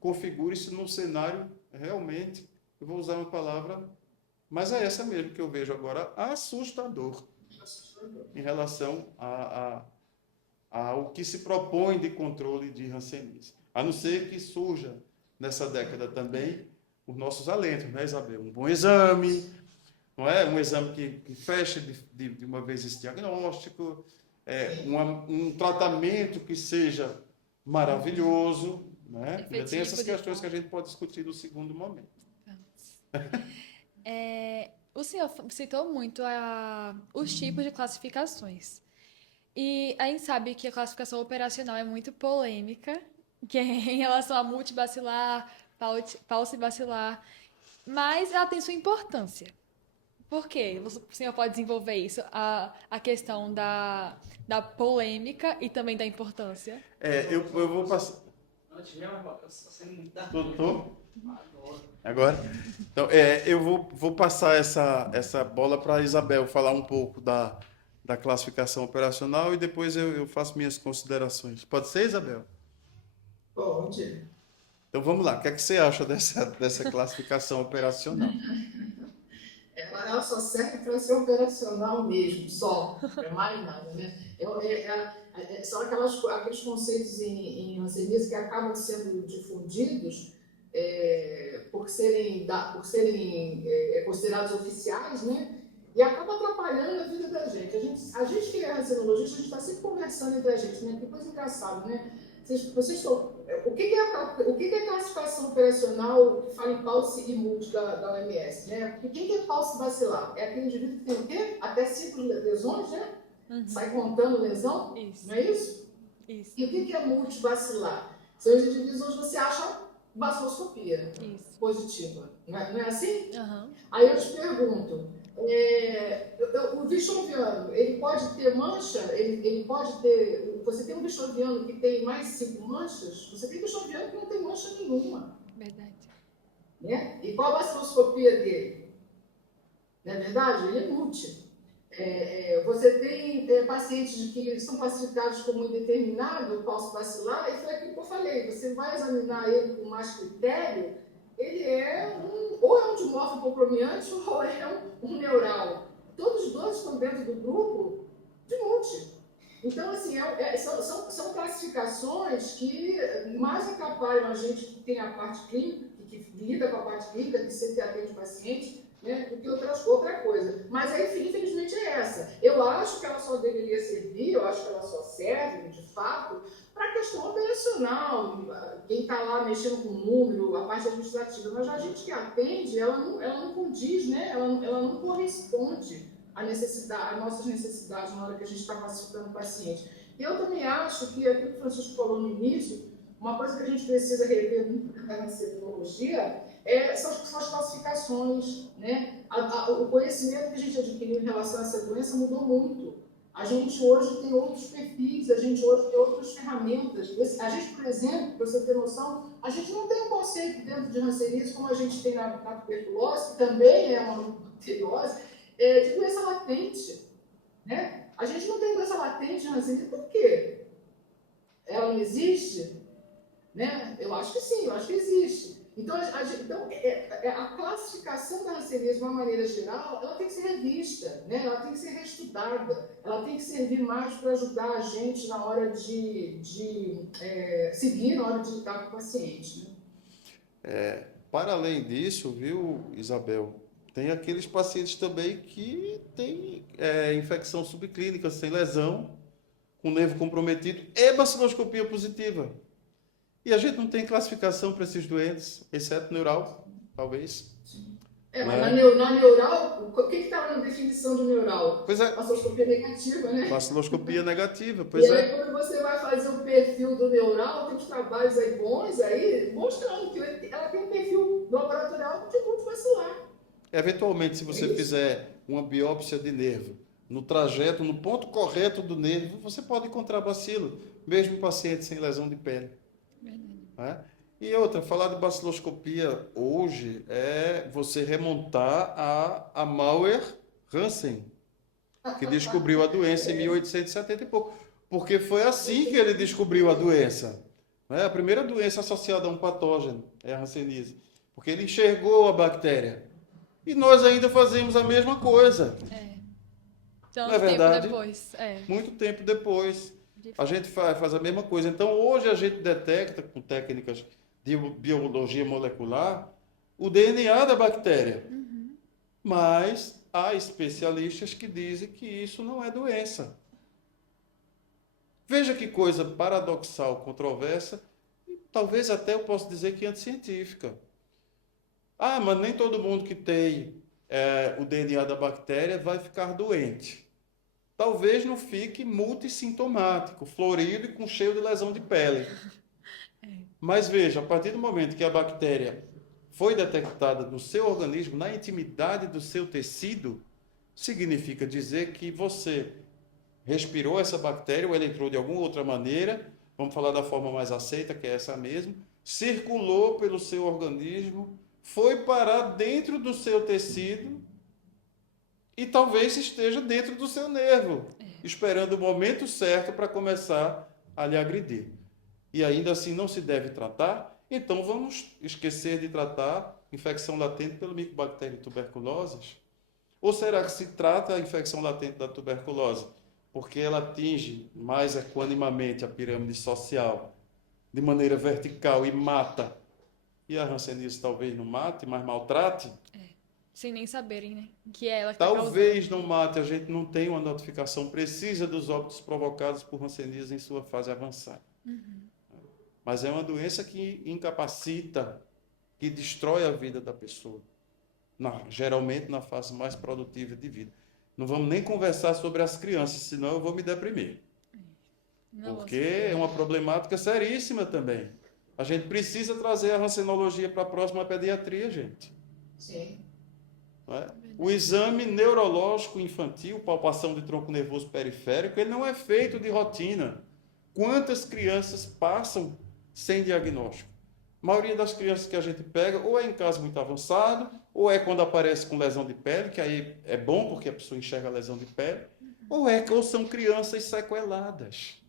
configure-se num cenário realmente, eu vou usar uma palavra, mas é essa mesmo que eu vejo agora, assustador, em relação ao que se propõe de controle de hanseníase. A não ser que surja, nessa década também, os nossos alentos, né, Isabel? Um bom exame, não é? Um exame que feche de uma vez esse diagnóstico, um tratamento que seja maravilhoso, né? Já tem essas questões que a gente pode discutir no segundo momento. O senhor citou muito os tipos de classificações. E a gente sabe que a classificação operacional é muito polêmica, que é em relação a multibacilar, paucibacilar, mas ela tem sua importância. Por quê? O senhor pode desenvolver isso, a questão da polêmica e também da importância? Eu vou passar... Agora? Então, eu vou passar essa bola para a Isabel falar um pouco da classificação operacional e depois eu faço minhas considerações. Pode ser, Isabel? Pode. Então vamos lá. O que é que você acha dessa classificação operacional? Ela só serve para ser operacional mesmo, só, não é mais nada, né? São aqueles conceitos em hanseníase que acabam sendo difundidos por serem considerados oficiais, né? E acaba atrapalhando a vida da gente. A gente que é hansenologista, a gente está sempre conversando entre a gente, né? Que coisa engraçada, né? Vocês estão o que que é a classificação operacional que fala em pauci e multi da OMS, né? Porque quem que é pauci bacilar? É aquele indivíduo que tem o quê? Até 5 lesões, né? Sai contando lesão, Isso. não é isso? Isso. E o que que é multibacilar? São os indivíduos onde você acha baciloscopia Isso. positiva, não é assim? Aham. Aí eu te pergunto, o vichoviano, ele pode ter mancha? Ele pode ter... Você tem um vichoviano que tem mais de 5 manchas? Você tem vichoviano que não tem mancha nenhuma, Verdade. né? E qual a baciloscopia dele? Não é verdade? Ele é multi. Você tem pacientes que são classificados como indeterminado, falso bacilar, e foi aquilo que eu falei, você vai examinar ele com mais critério, ele ou é um dimorfo compromiante ou é um neural. Todos os dois estão dentro do grupo de multi. Então, assim, são classificações que mais atrapalham a gente que tem a parte clínica, que lida com a parte clínica, que sempre atende o paciente, né, do que outra coisa. Mas aí, infelizmente, é essa. Eu acho que ela só deveria servir, eu acho que ela só serve, de fato, para a questão operacional, quem está lá mexendo com o número, a parte administrativa, mas a gente que atende, ela não condiz, né? Ela não corresponde às nossas necessidades na hora que a gente está classificando o paciente. E eu também acho que aquilo que o Francisco falou no início, uma coisa que a gente precisa rever muito na serologia são as classificações, né? O conhecimento que a gente adquiriu em relação a essa doença mudou muito. A gente hoje tem outros perfis, a gente hoje tem outras ferramentas. A gente, por exemplo, para você ter noção, a gente não tem um conceito dentro de hanseníase como a gente tem na tuberculose, que também é uma bacteriose, de doença latente, né? A gente não tem doença latente de hanseníase, por quê? Ela não existe? Né? Eu acho que sim, eu acho que existe. Então, a classificação da hanseníase, de uma maneira geral, ela tem que ser revista, né? Ela tem que ser reestudada, ela tem que servir mais para ajudar a gente na hora de seguir, na hora de lidar com o paciente. Né? Para além disso, viu, Isabel, tem aqueles pacientes também que têm infecção subclínica, sem lesão, com nervo comprometido e baciloscopia positiva. E a gente não tem classificação para esses doentes, exceto neural, talvez. Mas na neural, o que está na definição de neural? Pois é. Baciloscopia negativa, né? Baciloscopia negativa, pois e aí, quando você vai fazer o perfil do neural, tem uns trabalhos aí bons mostrando que ela tem um perfil laboratorial de multibacilar. Eventualmente, se você fizer uma biópsia de nervo, no trajeto, no ponto correto do nervo, você pode encontrar bacilo, mesmo paciente sem lesão de pele. Né? E outra, falar de baciloscopia hoje é você remontar a Mauer Hansen, que descobriu a doença em 1870 e pouco. Porque foi assim que ele descobriu a doença. Né? A primeira doença associada a um patógeno é a hanseníase. Porque ele enxergou a bactéria. E nós ainda fazemos a mesma coisa. Tanto não é verdade? tempo depois. Muito tempo depois. A gente faz a mesma coisa. Então, hoje a gente detecta, com técnicas de biologia molecular, o DNA da bactéria. Mas há especialistas que dizem que isso não é doença. Veja que coisa paradoxal, controversa, e talvez até eu possa dizer que anticientífica. Mas nem todo mundo que tem o DNA da bactéria vai ficar doente. Talvez não fique multissintomático, florido e com cheio de lesão de pele. Mas veja, a partir do momento que a bactéria foi detectada no seu organismo, na intimidade do seu tecido, significa dizer que você respirou essa bactéria, ou ela entrou de alguma outra maneira, vamos falar da forma mais aceita, que é essa mesmo, circulou pelo seu organismo, foi parar dentro do seu tecido, e talvez esteja dentro do seu nervo, esperando o momento certo para começar a lhe agredir. E ainda assim não se deve tratar, então vamos esquecer de tratar infecção latente pelo Mycobacterium tuberculosis? Ou será que se trata a infecção latente da tuberculose porque ela atinge mais equanimamente a pirâmide social, de maneira vertical e mata, e a hanseníase talvez não mate, mas maltrate? Sem nem saberem, né? Que é ela que está Talvez não mate, a gente não tem uma notificação precisa dos óbitos provocados por hanseníase em sua fase avançada. mas é uma doença que incapacita, que destrói a vida da pessoa, geralmente na fase mais produtiva de vida. Não vamos nem conversar sobre as crianças, senão eu vou me deprimir. Não, Porque é uma problemática seríssima também. A gente precisa trazer a rancenologia para a próxima pediatria, gente. Sim. Não é? O exame neurológico infantil, palpação de tronco nervoso periférico, ele não é feito de rotina. Quantas crianças passam sem diagnóstico? A maioria das crianças que a gente pega, ou é em caso muito avançado, ou é quando aparece com lesão de pele, que aí é bom porque a pessoa enxerga a lesão de pele, ou são crianças sequeladas.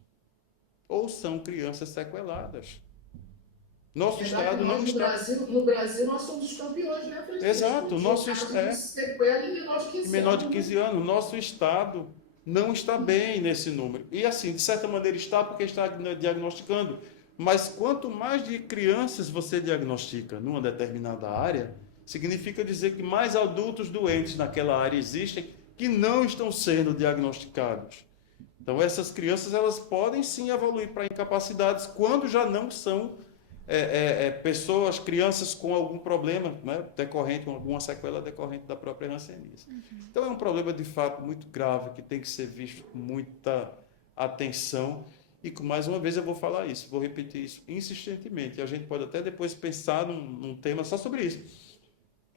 Ou são crianças sequeladas. Nosso estado não está... No Brasil, nós somos os campeões, né, Francisco? Exato, nosso sequela em menor de 15 anos. menor de 15 anos. Nosso estado não está bem nesse número. E assim, de certa maneira está porque está diagnosticando. Mas quanto mais de crianças você diagnostica numa determinada área, significa dizer que mais adultos doentes naquela área existem que não estão sendo diagnosticados. Então, essas crianças elas podem sim evoluir para incapacidades quando já não são pessoas, crianças com algum problema, né, decorrente, alguma sequela decorrente da própria hanseníase. Então, é um problema de fato muito grave que tem que ser visto com muita atenção. E mais uma vez eu vou falar isso, vou repetir isso insistentemente. E a gente pode até depois pensar num tema só sobre isso.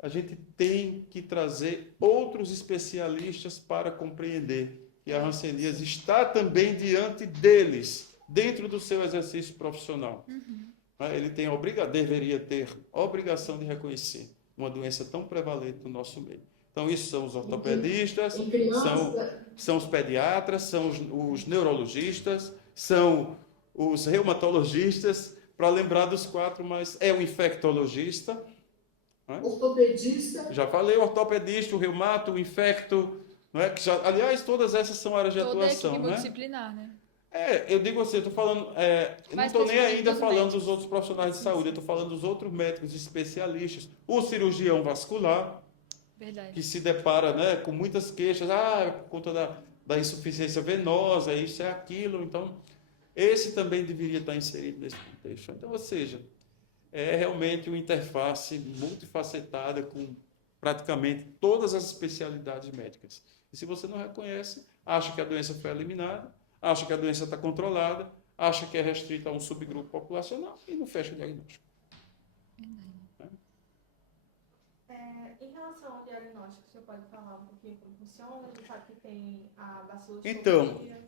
A gente tem que trazer outros especialistas para compreender que a hanseníase está também diante deles, dentro do seu exercício profissional. Ele deveria ter a obrigação de reconhecer uma doença tão prevalente no nosso meio. Então, isso são os ortopedistas, são os pediatras, são os neurologistas, são os reumatologistas, para lembrar dos 4, mas é o infectologista. Ortopedista. Já falei, o ortopedista, o reumato, o infecto, não é? Aliás, todas essas são áreas de atuação. Toda a equipe multidisciplinar, né? Eu digo assim, eu estou falando, eu não estou nem ainda falando dos outros profissionais de saúde, eu estou falando dos outros médicos especialistas, o cirurgião vascular, Verdade. que se depara, né, com muitas queixas, por conta da insuficiência venosa, isso é aquilo, então esse também deveria estar inserido nesse contexto. Então, ou seja, é realmente uma interface multifacetada com praticamente todas as especialidades médicas. E se você não reconhece, acha que a doença foi eliminada, acha que a doença está controlada, acha que é restrita a um subgrupo populacional e não fecha o diagnóstico. Em relação ao diagnóstico, você pode falar um pouquinho como funciona? A gente sabe que tem a baciloscopia.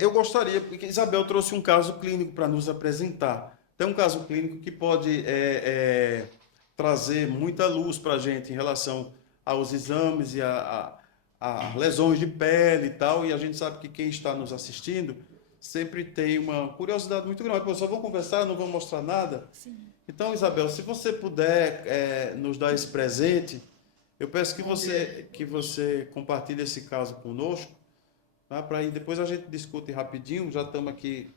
Eu gostaria, porque Isabel trouxe um caso clínico para nos apresentar. Tem um caso clínico que pode trazer muita luz para a gente em relação aos exames e a lesões de pele e tal, e a gente sabe que quem está nos assistindo sempre tem uma curiosidade muito grande. Só vamos conversar, não vamos mostrar nada? Sim. Então, Isabel, se você puder nos dar esse presente, eu peço que você compartilhe esse caso conosco, tá? Para aí depois a gente discute rapidinho, já estamos aqui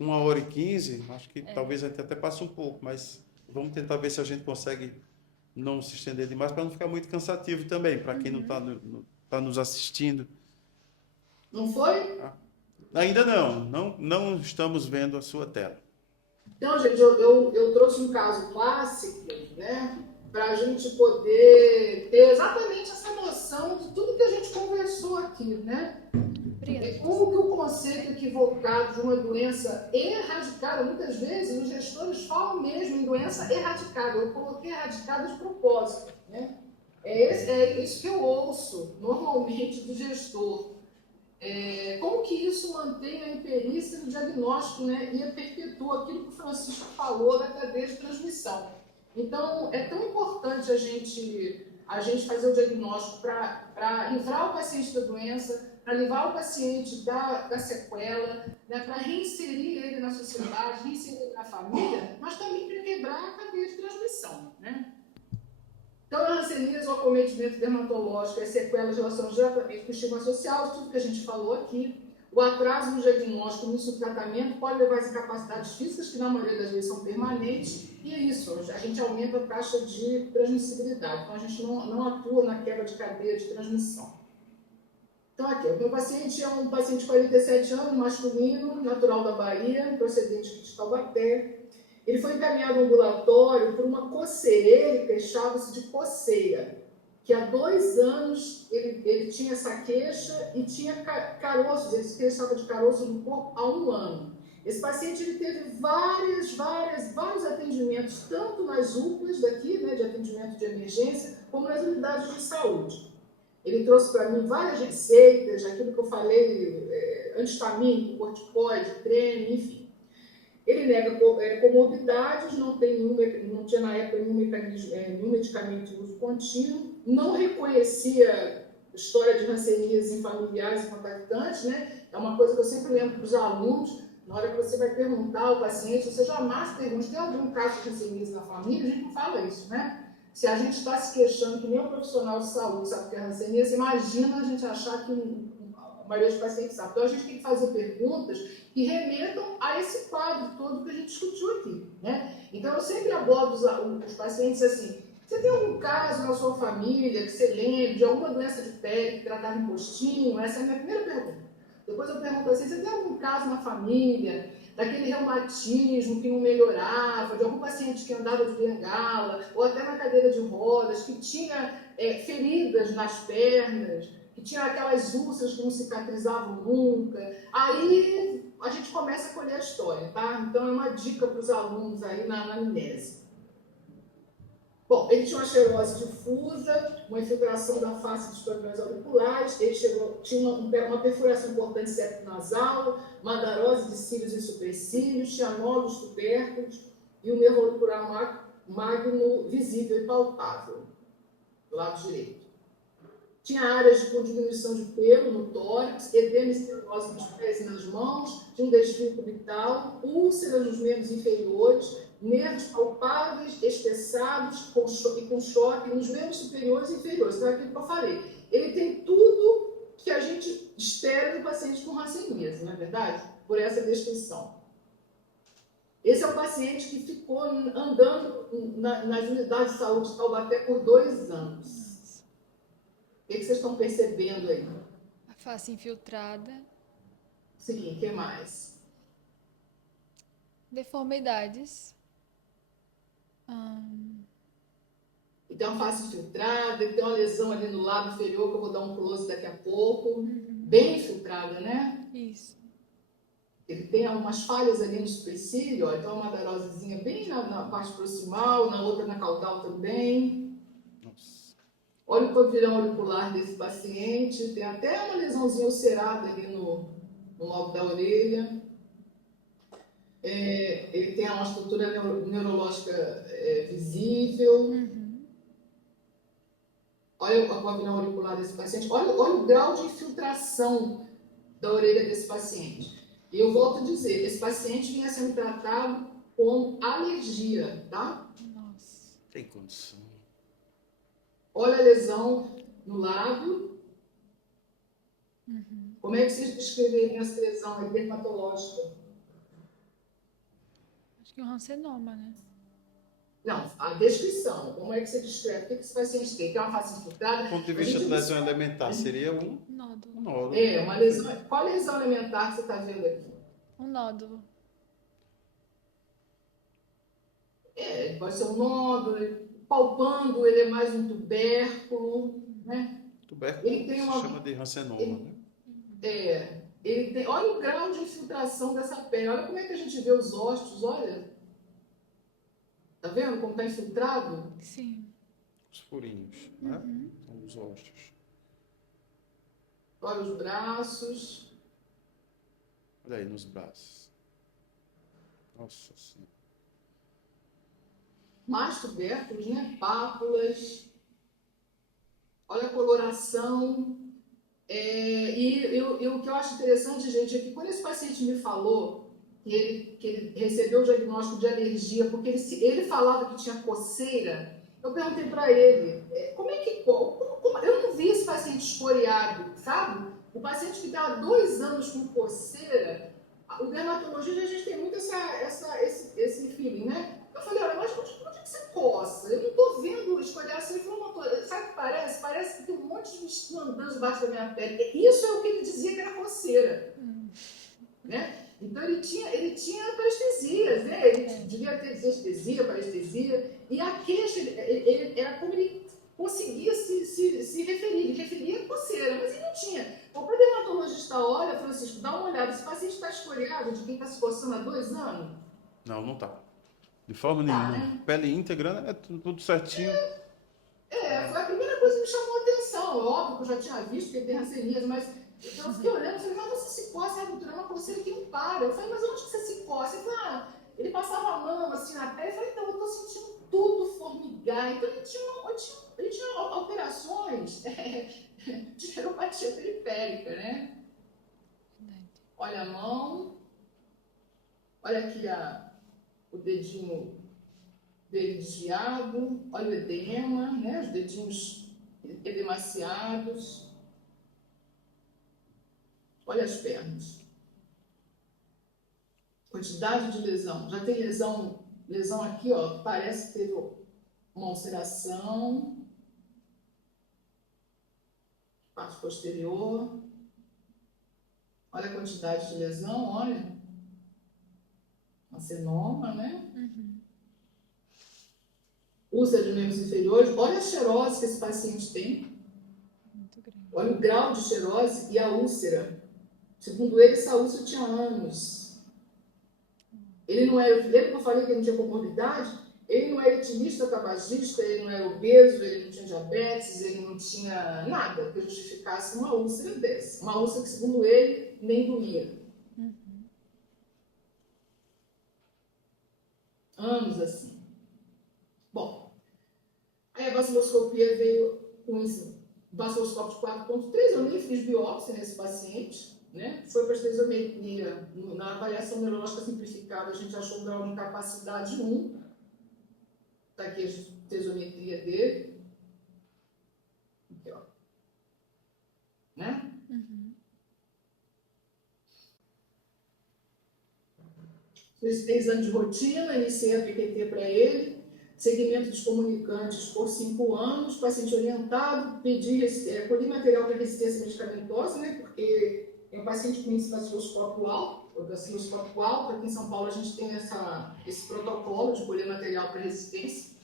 1h15, acho que talvez a gente até passe um pouco, mas vamos tentar ver se a gente consegue não se estender demais, para não ficar muito cansativo também, para quem não está nos assistindo. Não foi? Ainda não estamos vendo a sua tela. Então, gente, eu trouxe um caso clássico, né, para a gente poder ter exatamente essa noção de tudo que a gente conversou aqui, né? E como que o conceito equivocado de uma doença erradicada, muitas vezes os gestores falam mesmo em doença erradicada, eu coloquei erradicada de propósito, né? É isso que eu ouço normalmente do gestor. Como que isso mantém a imperícia no diagnóstico, né, e perpetua aquilo que o Francisco falou da cadeia de transmissão. Então, é tão importante a gente fazer o diagnóstico para livrar o paciente da doença, para livrar o paciente da sequela, né, para reinserir ele na sociedade, reinserir ele na família, mas também para quebrar a cadeia de transmissão, né? Então, a hanseníase, o acometimento dermatológico, as sequelas relacionadas diretamente com o estigma social, tudo que a gente falou aqui, o atraso no diagnóstico, no início do tratamento, pode levar às incapacidades físicas, que na maioria das vezes são permanentes, e é isso, a gente aumenta a taxa de transmissibilidade, então a gente não atua na quebra de cadeia de transmissão. Então, Então, aqui, o meu paciente é um paciente de 47 anos, masculino, natural da Bahia, procedente de Taubaté. Ele foi encaminhado ao ambulatório por uma coceira, ele queixava-se de coceira, que há 2 anos ele tinha essa queixa e tinha caroços, ele se queixava de caroço no corpo há 1 ano. Esse paciente ele teve vários atendimentos, tanto nas UPAs daqui, né, de atendimento de emergência, como nas unidades de saúde. Ele trouxe para mim várias receitas, aquilo que eu falei, antistamínico, corticoide, creme, enfim. Ele nega comorbidades, não tinha na época nenhum medicamento de uso contínuo, não reconhecia história de hanseníase em familiares e contactantes, né? É uma coisa que eu sempre lembro para os alunos, na hora que você vai perguntar ao paciente, você jamais pergunta, tem algum caso de hanseníase na família? A gente não fala isso, né? Se a gente está se queixando que nem um profissional de saúde sabe o que é hanseníase, imagina a gente achar que a maioria dos pacientes sabe. Então, a gente tem que fazer perguntas que remetam a esse quadro todo que a gente discutiu aqui, né? Então, eu sempre abordo os pacientes assim, você tem algum caso na sua família que você lembre de alguma doença de pele que tratava em postinho? Essa é a minha primeira pergunta. Depois eu pergunto assim, você tem algum caso na família daquele reumatismo que não melhorava, de algum paciente que andava de bengala, ou até na cadeira de rodas, que tinha feridas nas pernas, que tinha aquelas úlceras que não cicatrizavam nunca. Aí a gente começa a colher a história, tá? Então é uma dica para os alunos aí na anamnese. Bom, ele tinha uma xerose difusa, uma infiltração da face dos pavilhões auriculares, ele tinha uma perfuração importante septo-nasal, mandarose de cílios e supercílios, tinha nódulos tubérculos e um nervo auricular magno visível e palpável, do lado direito. Tinha áreas com diminuição de pelo no tórax, edema e cirrose nos pés e nas mãos, tinha um desvio cubital, úlceras nos membros inferiores, nervos palpáveis, espessados e com choque nos membros superiores e inferiores. Então, é aquilo que eu falei. Ele tem tudo que a gente espera do paciente com hanseníase, não é verdade? Por essa descrição. Esse é o paciente que ficou andando nas unidades de saúde de Taubaté por 2 anos. O que vocês estão percebendo aí? A face infiltrada. Sim, o que mais? Deformidades. Ele tem uma face infiltrada, ele tem uma lesão ali no lado inferior, que eu vou dar um close daqui a pouco. Bem infiltrada, né? Isso. Ele tem algumas falhas ali no supercílio, ó, então uma madarosezinha bem na parte proximal, na outra na caudal também. Nossa. Olha o pavilhão auricular desse paciente, tem até uma lesãozinha ulcerada ali no lobo da orelha. Ele tem uma estrutura neurológica visível. Olha o pavilhão auricular desse paciente. Olha o grau de infiltração da orelha desse paciente. E eu volto a dizer, esse paciente vinha sendo tratado com alergia, tá? Nossa. Tem condição. Olha a lesão no lábio. Como é que vocês descreveriam essa lesão dermatológica? Acho que é um rancenoma, né? Não, a descrição. Como é que você descreve? O que esse paciente tem? Tem uma face infiltrada? Do ponto de vista de lesão elementar, seria um Nódulo. nódulo. Uma lesão. Qual lesão elementar que você está vendo aqui? Um nódulo. Pode ser um nódulo, palpando, ele é mais um tubérculo, né? Tubérculo Ele tem se chama de rancenoma, né? Ele tem, olha o grau de infiltração dessa pele, olha como é que a gente vê os ósseos, olha. Tá vendo como está infiltrado? Sim. Os furinhos, né? São os ossos. Olha os braços. Olha aí nos braços. Nossa Senhora. Mais tubérculos, né? Pápulas. Olha a coloração. E o que eu acho interessante, gente, é que quando esse paciente me falou que ele recebeu o diagnóstico de alergia, porque ele falava que tinha coceira, eu perguntei para ele, como é que... eu não vi esse paciente escoriado, sabe? O paciente que está há 2 anos com coceira, o dermatologista, a gente tem muito esse feeling, né? Eu falei, olha, mas onde que você coça? Eu não estou vendo escoriação. Ele falou, não tô. Sabe o que parece? Parece que tem um monte de bichinho andando debaixo da minha pele. Isso é o que ele dizia que era coceira. Né? Então ele tinha parestesias, né? Ele devia ter desestesia, parestesia, e a queixa era como ele conseguia se referir, ele referia a coceira, mas ele não tinha. Então, quando o dermatologista olha, Francisco, dá uma olhada, esse paciente está escoriado de quem está se coçando há 2 anos? Não tá. De forma Tá, nenhuma. né? Pele íntegra, né? Tudo certinho. Foi a primeira coisa que me chamou a atenção. Óbvio que eu já tinha visto que ele tem ranceníase, mas eu fiquei olhando e falei, mas você se coça, é uma coceira que não para. Eu falei, mas onde que você se coça? Ele falou, ele passava a mão assim na pele. Eu falei, então, eu estou sentindo tudo formigar. Então, ele tinha alterações de neuropatia periférica, né? Olha a mão, olha aqui o dedinho dele desviado, olha o edema, né? Os dedinhos edemaciados. Olha as pernas. Quantidade de lesão. Já tem lesão aqui, ó, parece que teve uma ulceração. Parte posterior. Olha a quantidade de lesão, olha. Acenoma, né? Úlcera de membros inferiores. Olha a xerose que esse paciente tem. Muito grande. Olha o grau de xerose e a úlcera. Segundo ele, essa úlcera tinha anos. Ele não era, lembra que eu falei que ele não tinha comorbidade? Ele não era etilista, tabagista, ele não era obeso, ele não tinha diabetes, ele não tinha nada que justificasse uma úlcera dessa. Uma úlcera que, segundo ele, nem doía. Anos assim. Bom, aí a vaciloscopia veio com isso, vaciloscópio de 4.3, eu nem fiz biópsia nesse paciente, né? Foi para a estesiometria, na avaliação neurológica simplificada, a gente achou um grau de incapacidade 1, está aqui a estesiometria dele, aqui, ó, né? Solicitei exame de rotina, iniciei a PQT para ele, segmento dos comunicantes por 5 anos, paciente orientado, colhi material para resistência medicamentosa, né? Porque é um paciente com índice baciloscópio alto, aqui em São Paulo a gente tem esse protocolo de colher material para resistência.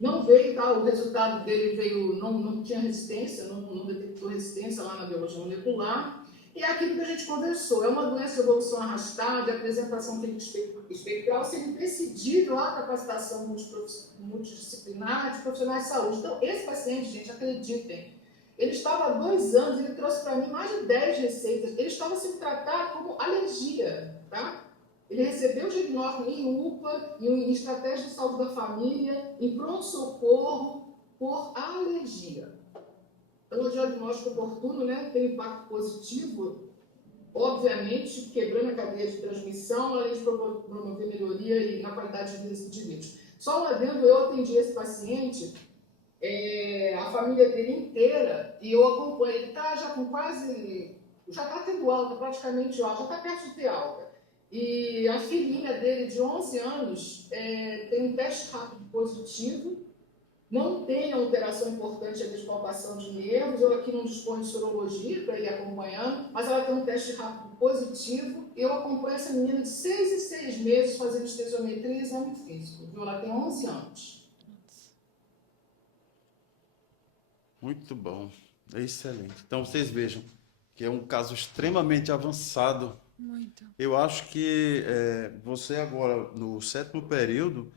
Não veio, tá? O resultado dele veio, não tinha resistência, não detectou resistência lá na biologia molecular. E é aquilo que a gente conversou, é uma doença de evolução arrastada, a apresentação clínica espectral seria imprescindível à capacitação multidisciplinar de profissionais de saúde. Então, esse paciente, gente, acreditem, ele estava há 2 anos, ele trouxe para mim mais de 10 receitas, ele estava sendo tratado como alergia, tá? Ele recebeu o diagnóstico em UPA, em estratégia de saúde da família, em pronto-socorro, por alergia. Então, o diagnóstico oportuno, né, tem impacto positivo, obviamente, quebrando a cadeia de transmissão, além de promover melhoria na qualidade de vida dos indivíduos. Só um adendo, eu atendi esse paciente, a família dele inteira, e eu acompanho, ele está já com quase, já está tendo alta, praticamente alta, já está perto de ter alta. E a filhinha dele, de 11 anos, tem um teste rápido positivo, não tem alteração importante de despalpação de nervos, eu aqui não disponho de sorologia para ir acompanhando, mas ela tem um teste rápido positivo, eu acompanho essa menina de 6 em 6 meses fazendo estesiometria e exame físico, viu? Ela tem 11 anos. Muito bom. É excelente. Então, vocês vejam que é um caso extremamente avançado. Muito. Eu acho que você agora, no 7º período,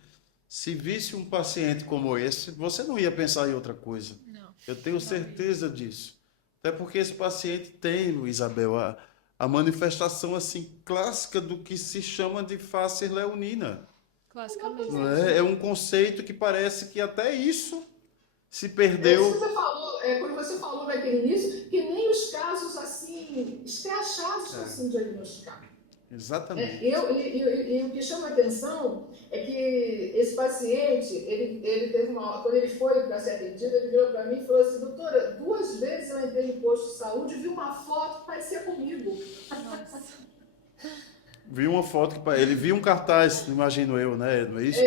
se visse um paciente como esse, você não ia pensar em outra coisa. Não. Eu tenho certeza disso. Até porque esse paciente tem, Isabel, a manifestação assim clássica do que se chama de face leonina. Classicamente. Não é? É um conceito que parece que até isso se Isso perdeu. que você falou, quando você falou naquele início, que nem os casos assim, escrachados estão sendo diagnosticados. Exatamente. E o que chama a atenção é que esse paciente, ele teve quando ele foi para ser atendido, ele virou para mim e falou assim, doutora, 2 vezes eu entrei no posto de saúde e vi uma foto que parecia comigo. Nossa. Vi uma foto que ele viu um cartaz, imagino eu, né? Não é isso?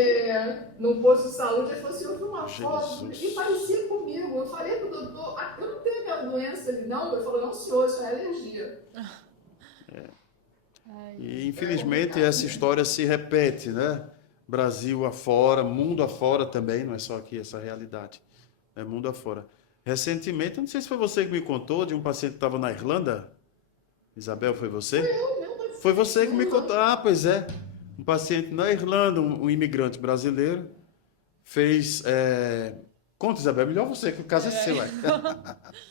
No posto de saúde, ele falou assim, eu vi uma foto e Jesus. parecia comigo. Eu falei pro doutor, eu não tenho aquela doença ali, não. Ele falou, não, senhor, isso é alergia. Ai, E infelizmente essa história se repete, né? Brasil afora, mundo afora também, não é só aqui essa realidade, é mundo afora. Recentemente, eu não sei se foi você que me contou de um paciente que estava na Irlanda. Isabel, foi você? Meu Deus, Foi você que me contou. não. Ah, pois é. Um paciente na Irlanda, um imigrante brasileiro, fez. Conta, Isabel, melhor você, que o caso é seu.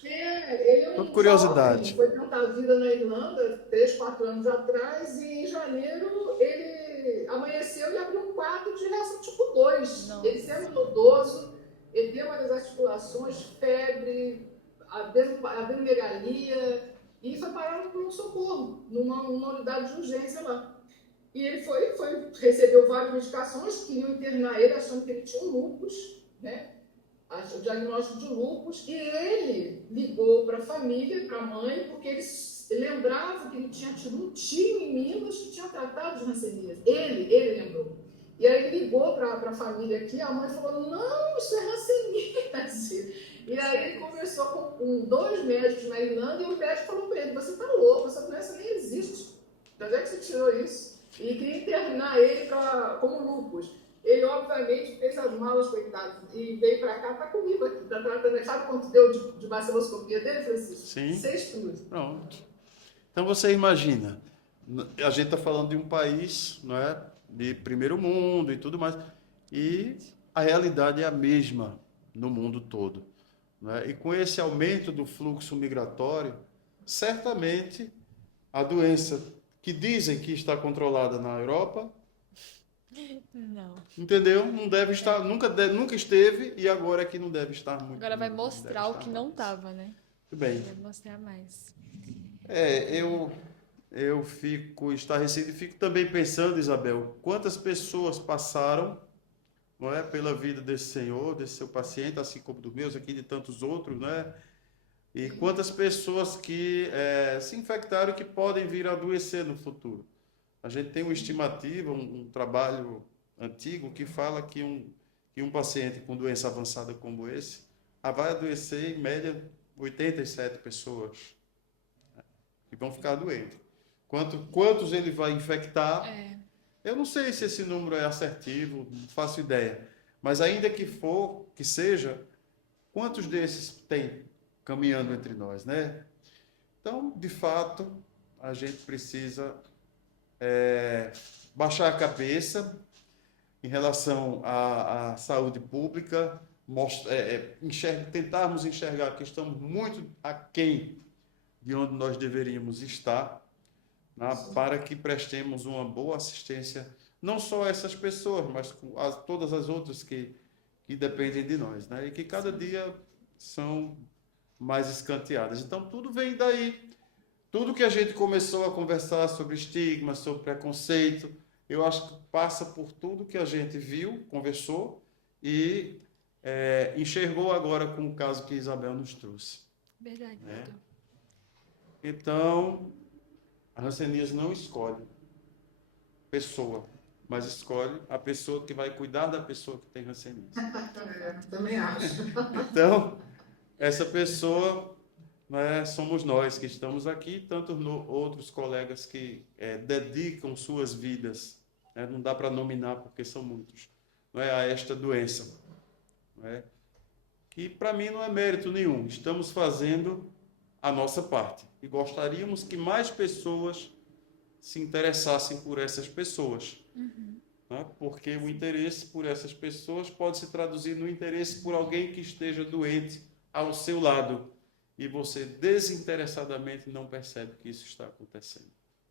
Ele é Só por um jovem, curiosidade. foi tentar a vida na Irlanda 3, 4 anos atrás, e em janeiro ele amanheceu e abriu um quadro de reação tipo 2. Nossa. Ele semi-nodoso, edema das articulações, febre, adenomegalia, e foi parar no pronto-socorro, numa unidade de urgência lá. E ele recebeu várias medicações que iam internar ele achando que ele tinha um lúpus, né? O diagnóstico de lúpus, e ele ligou para a família, para a mãe, porque ele lembrava que ele tinha tido um tio em Minas que tinha tratado de hanseníase. Ele lembrou. E aí ele ligou para a família aqui, a mãe falou, não, isso é hanseníase. E aí ele conversou com 2 médicos na Irlanda, e o médico falou para ele, você está louco, essa doença nem existe. De onde é que você tirou isso? E queria internar ele como lúpus. Ele, obviamente, fez as malas, coitado, e veio para cá, está comigo aqui, está tratando. Sabe quanto deu de baciloscopia dele, Francisco? Sim. 6 cruzes. Pronto. Então você imagina, a gente está falando de um país, não é, de primeiro mundo e tudo mais, e a realidade é a mesma no mundo todo, não é? E com esse aumento do fluxo migratório, certamente a doença que dizem que está controlada na Europa, não. entendeu? Não deve estar, nunca esteve, e agora é que não deve estar muito. Agora vai não deve mostrar o estar que não mais. tava, né? Muito bem. Vai mostrar mais. Eu fico estarrecido e fico também pensando, Isabel, quantas pessoas passaram, não é, pela vida desse senhor, desse seu paciente, assim como dos meus aqui, de tantos outros, né? E quantas pessoas que se infectaram e que podem vir a adoecer no futuro. A gente tem uma estimativa, um trabalho antigo que fala que um paciente com doença avançada como esse vai adoecer em média 87 pessoas que vão ficar doentes. Quantos ele vai infectar? Eu não sei se esse número é assertivo, não faço ideia. Mas ainda que seja, quantos desses tem caminhando entre nós, né? Então, de fato, a gente precisa baixar a cabeça em relação à saúde pública, tentarmos enxergar que estamos muito aquém de onde nós deveríamos estar, né, para que prestemos uma boa assistência, não só a essas pessoas, mas a todas as outras que dependem de nós, né, e que cada dia são mais escanteadas. Então, tudo vem daí. Tudo que a gente começou a conversar sobre estigma, sobre preconceito, eu acho que passa por tudo que a gente viu, conversou e enxergou agora com o caso que Isabel nos trouxe. Verdade, né? doutor. Então, a hanseníase não escolhe pessoa, mas escolhe a pessoa que vai cuidar da pessoa que tem hanseníase. Também acho. Então, essa pessoa, né, somos nós que estamos aqui, tanto outros colegas que dedicam suas vidas, né, não dá para nominar porque são muitos, não é, a esta doença, não é, que para mim não é mérito nenhum. Estamos fazendo a nossa parte e gostaríamos que mais pessoas se interessassem por essas pessoas, né, porque o interesse por essas pessoas pode se traduzir no interesse por alguém que esteja doente ao seu lado, e você desinteressadamente não percebe que isso está acontecendo.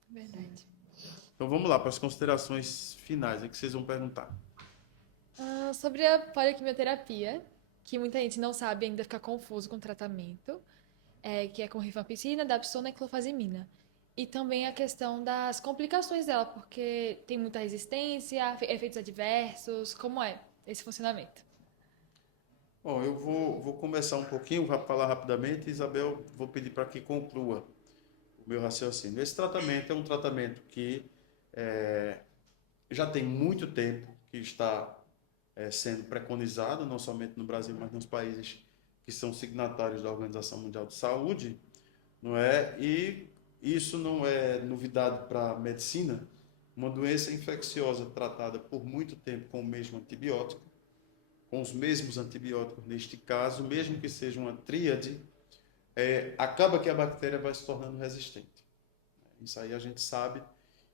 Verdade. Então vamos lá para as considerações finais, é que vocês vão perguntar. Sobre a polioquimioterapia, que muita gente não sabe ainda, fica confuso com o tratamento, que é com rifampicina, dapsona e clofazimina. E também a questão das complicações dela, porque tem muita resistência, efeitos adversos, como é esse funcionamento? Bom, eu vou começar um pouquinho, vou falar rapidamente, Isabel, vou pedir para que conclua o meu raciocínio. Esse tratamento é um tratamento que já tem muito tempo que está sendo preconizado, não somente no Brasil, mas nos países que são signatários da Organização Mundial de Saúde, não é? E isso não é novidade para a medicina. Uma doença infecciosa tratada por muito tempo com o mesmo antibiótico, com os mesmos antibióticos neste caso, mesmo que seja uma tríade, acaba que a bactéria vai se tornando resistente. Isso aí a gente sabe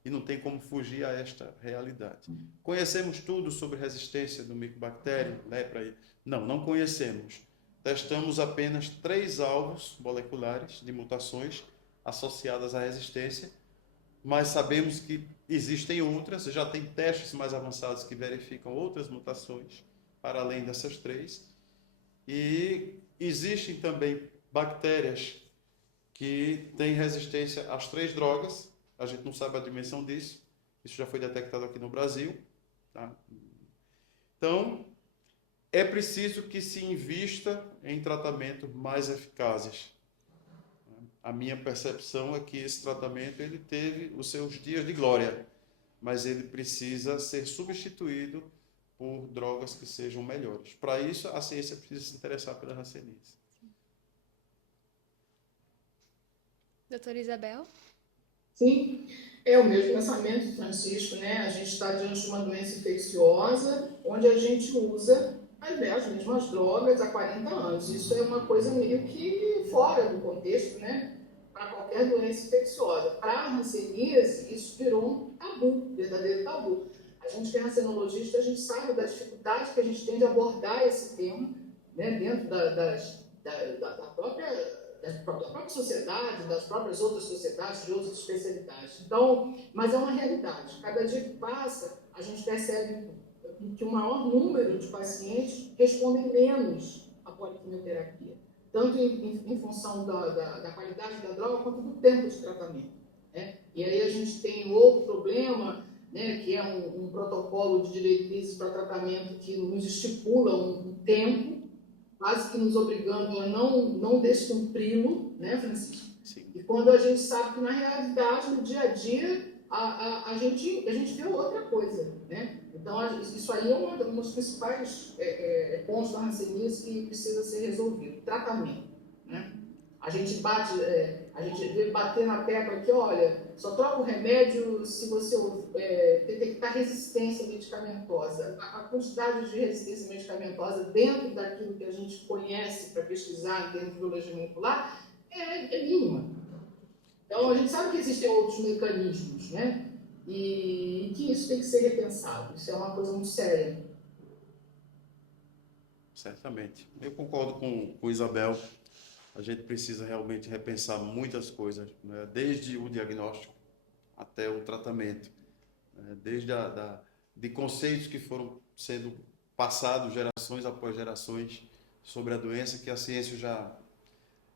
e não tem como fugir a esta realidade. Conhecemos tudo sobre resistência do micobactério, lepra? Não conhecemos. Testamos apenas 3 alvos moleculares de mutações associadas à resistência, mas sabemos que existem outras, já tem testes mais avançados que verificam outras mutações para além dessas 3. E existem também bactérias que têm resistência às 3 drogas. A gente não sabe a dimensão disso. Isso já foi detectado aqui no Brasil. Tá? Então, é preciso que se invista em tratamentos mais eficazes. A minha percepção é que esse tratamento ele teve os seus dias de glória, mas ele precisa ser substituído por drogas que sejam melhores. Para isso, a ciência precisa se interessar pela hanseníase. Doutora Isabel? Sim, é o mesmo pensamento, Francisco, né? A gente está diante de uma doença infecciosa onde a gente usa as mesmas drogas há 40 anos. Isso é uma coisa meio que fora do contexto, né? Para qualquer doença infecciosa. Para a hanseníase, isso virou um tabu, verdadeiro tabu. A gente que é hansenologista, a gente sabe da dificuldade que a gente tem de abordar esse tema, né? Dentro da própria sociedade, das próprias outras sociedades, de outras especialidades. Então, mas é uma realidade. Cada dia que passa, a gente percebe que o maior número de pacientes respondem menos à poliquimioterapia, tanto em função da qualidade da droga, quanto do tempo de tratamento. Né? E aí a gente tem outro problema, né, que é um protocolo de diretrizes para tratamento que nos estipula um tempo, quase que nos obrigando a não descumpri-lo, né, Francisco? Sim. E quando a gente sabe que, na realidade, no dia a dia, a gente vê outra coisa, né? Então, isso aí é um dos principais pontos da hanseníase que precisa ser resolvido, tratamento, né? A gente vê bater na tecla aqui, olha, só troca o remédio se você detectar resistência medicamentosa. A quantidade de resistência medicamentosa dentro daquilo que a gente conhece para pesquisar em termos de biologia molecular é mínima. Então, a gente sabe que existem outros mecanismos, né? E que isso tem que ser repensado. Isso é uma coisa muito séria. Certamente. Eu concordo com Isabel. A gente precisa realmente repensar muitas coisas, né? Desde o diagnóstico até o tratamento, né? Desde de conceitos que foram sendo passados gerações após gerações sobre a doença que a ciência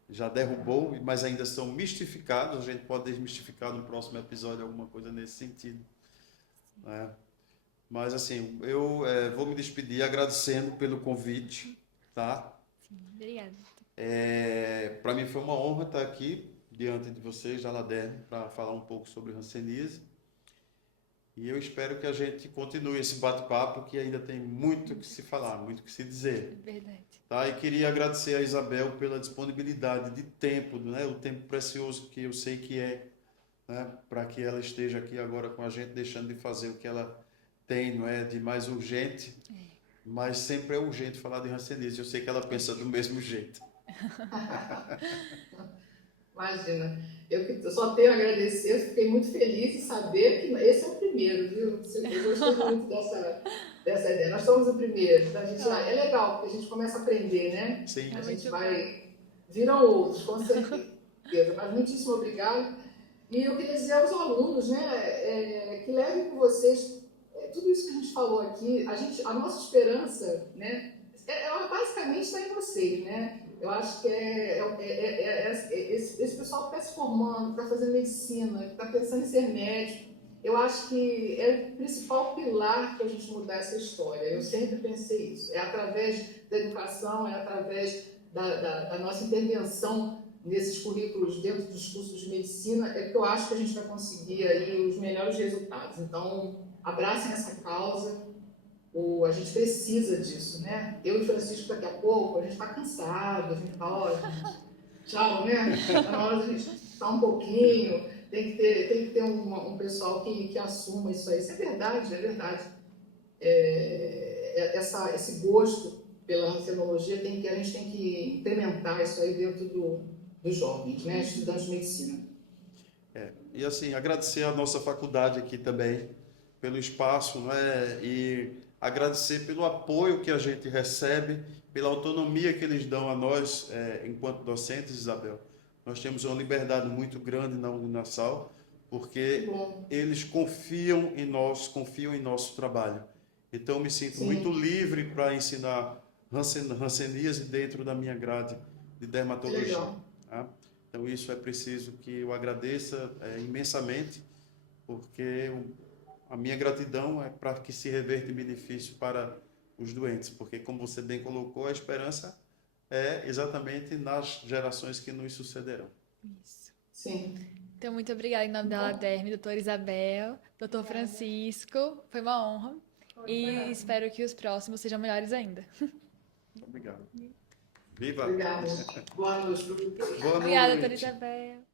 já derrubou, mas ainda são mistificados. A gente pode desmistificar no próximo episódio alguma coisa nesse sentido, né? Mas assim, eu vou me despedir agradecendo pelo convite, tá? Sim, obrigada. Para mim foi uma honra estar aqui diante de vocês, da Laderne, para falar um pouco sobre hanseníase. E eu espero que a gente continue esse bate-papo, que ainda tem muito que se falar, muito que se dizer. Verdade. Tá? E queria agradecer a Isabel pela disponibilidade de tempo, né? O tempo precioso que eu sei que né? Para que ela esteja aqui agora com a gente, deixando de fazer o que ela tem, não é, de mais urgente, mas sempre é urgente falar de hanseníase. Eu sei que ela pensa do mesmo jeito. Imagina, eu só tenho a agradecer, fiquei muito feliz em saber que esse é o primeiro, viu? Eu gostei muito dessa ideia. Nós somos o primeiro, então é legal, porque a gente começa a aprender, né? Sim. A gente viram outros, com certeza. Mas muitíssimo obrigado. E eu queria dizer aos alunos, né, que levem com vocês tudo isso que a gente falou aqui. A nossa esperança, né, ela basicamente está em vocês, né? Eu acho que esse pessoal que está se formando, que está fazendo medicina, que está pensando em ser médico, eu acho que é o principal pilar para a gente mudar essa história. Eu sempre pensei isso. É através da educação, é através da nossa intervenção nesses currículos dentro dos cursos de medicina, é que eu acho que a gente vai conseguir aí os melhores resultados. Então, abracem essa causa, a gente precisa disso, né? Eu e Francisco, daqui a pouco, a gente está cansado, a gente fala, ó, gente, tchau, né? Tá na hora de a gente estar um pouquinho, tem que ter um pessoal que assuma isso aí. Isso é verdade, é verdade. Esse gosto pela rancenologia, a gente tem que implementar isso aí dentro dos jovens, né? Estudantes de medicina. E assim, agradecer a nossa faculdade aqui também pelo espaço, não é? E agradecer pelo apoio que a gente recebe, pela autonomia que eles dão a nós, enquanto docentes, Isabel. Nós temos uma liberdade muito grande na Uninassal, porque eles confiam em nós, confiam em nosso trabalho. Então, eu me sinto muito livre para ensinar hanseníase dentro da minha grade de dermatologia. Tá? Então, isso é preciso que eu agradeça imensamente, porque a minha gratidão é para que se reverta em benefício para os doentes, porque, como você bem colocou, a esperança é exatamente nas gerações que nos sucederão. Isso. Sim. Então, muito obrigada em nome da Laderme, doutora Isabel, doutor Francisco. Foi uma honra. E espero que os próximos sejam melhores ainda. Obrigado. Viva! Obrigada. Boa noite. Boa Obrigada, noite. doutora Isabel.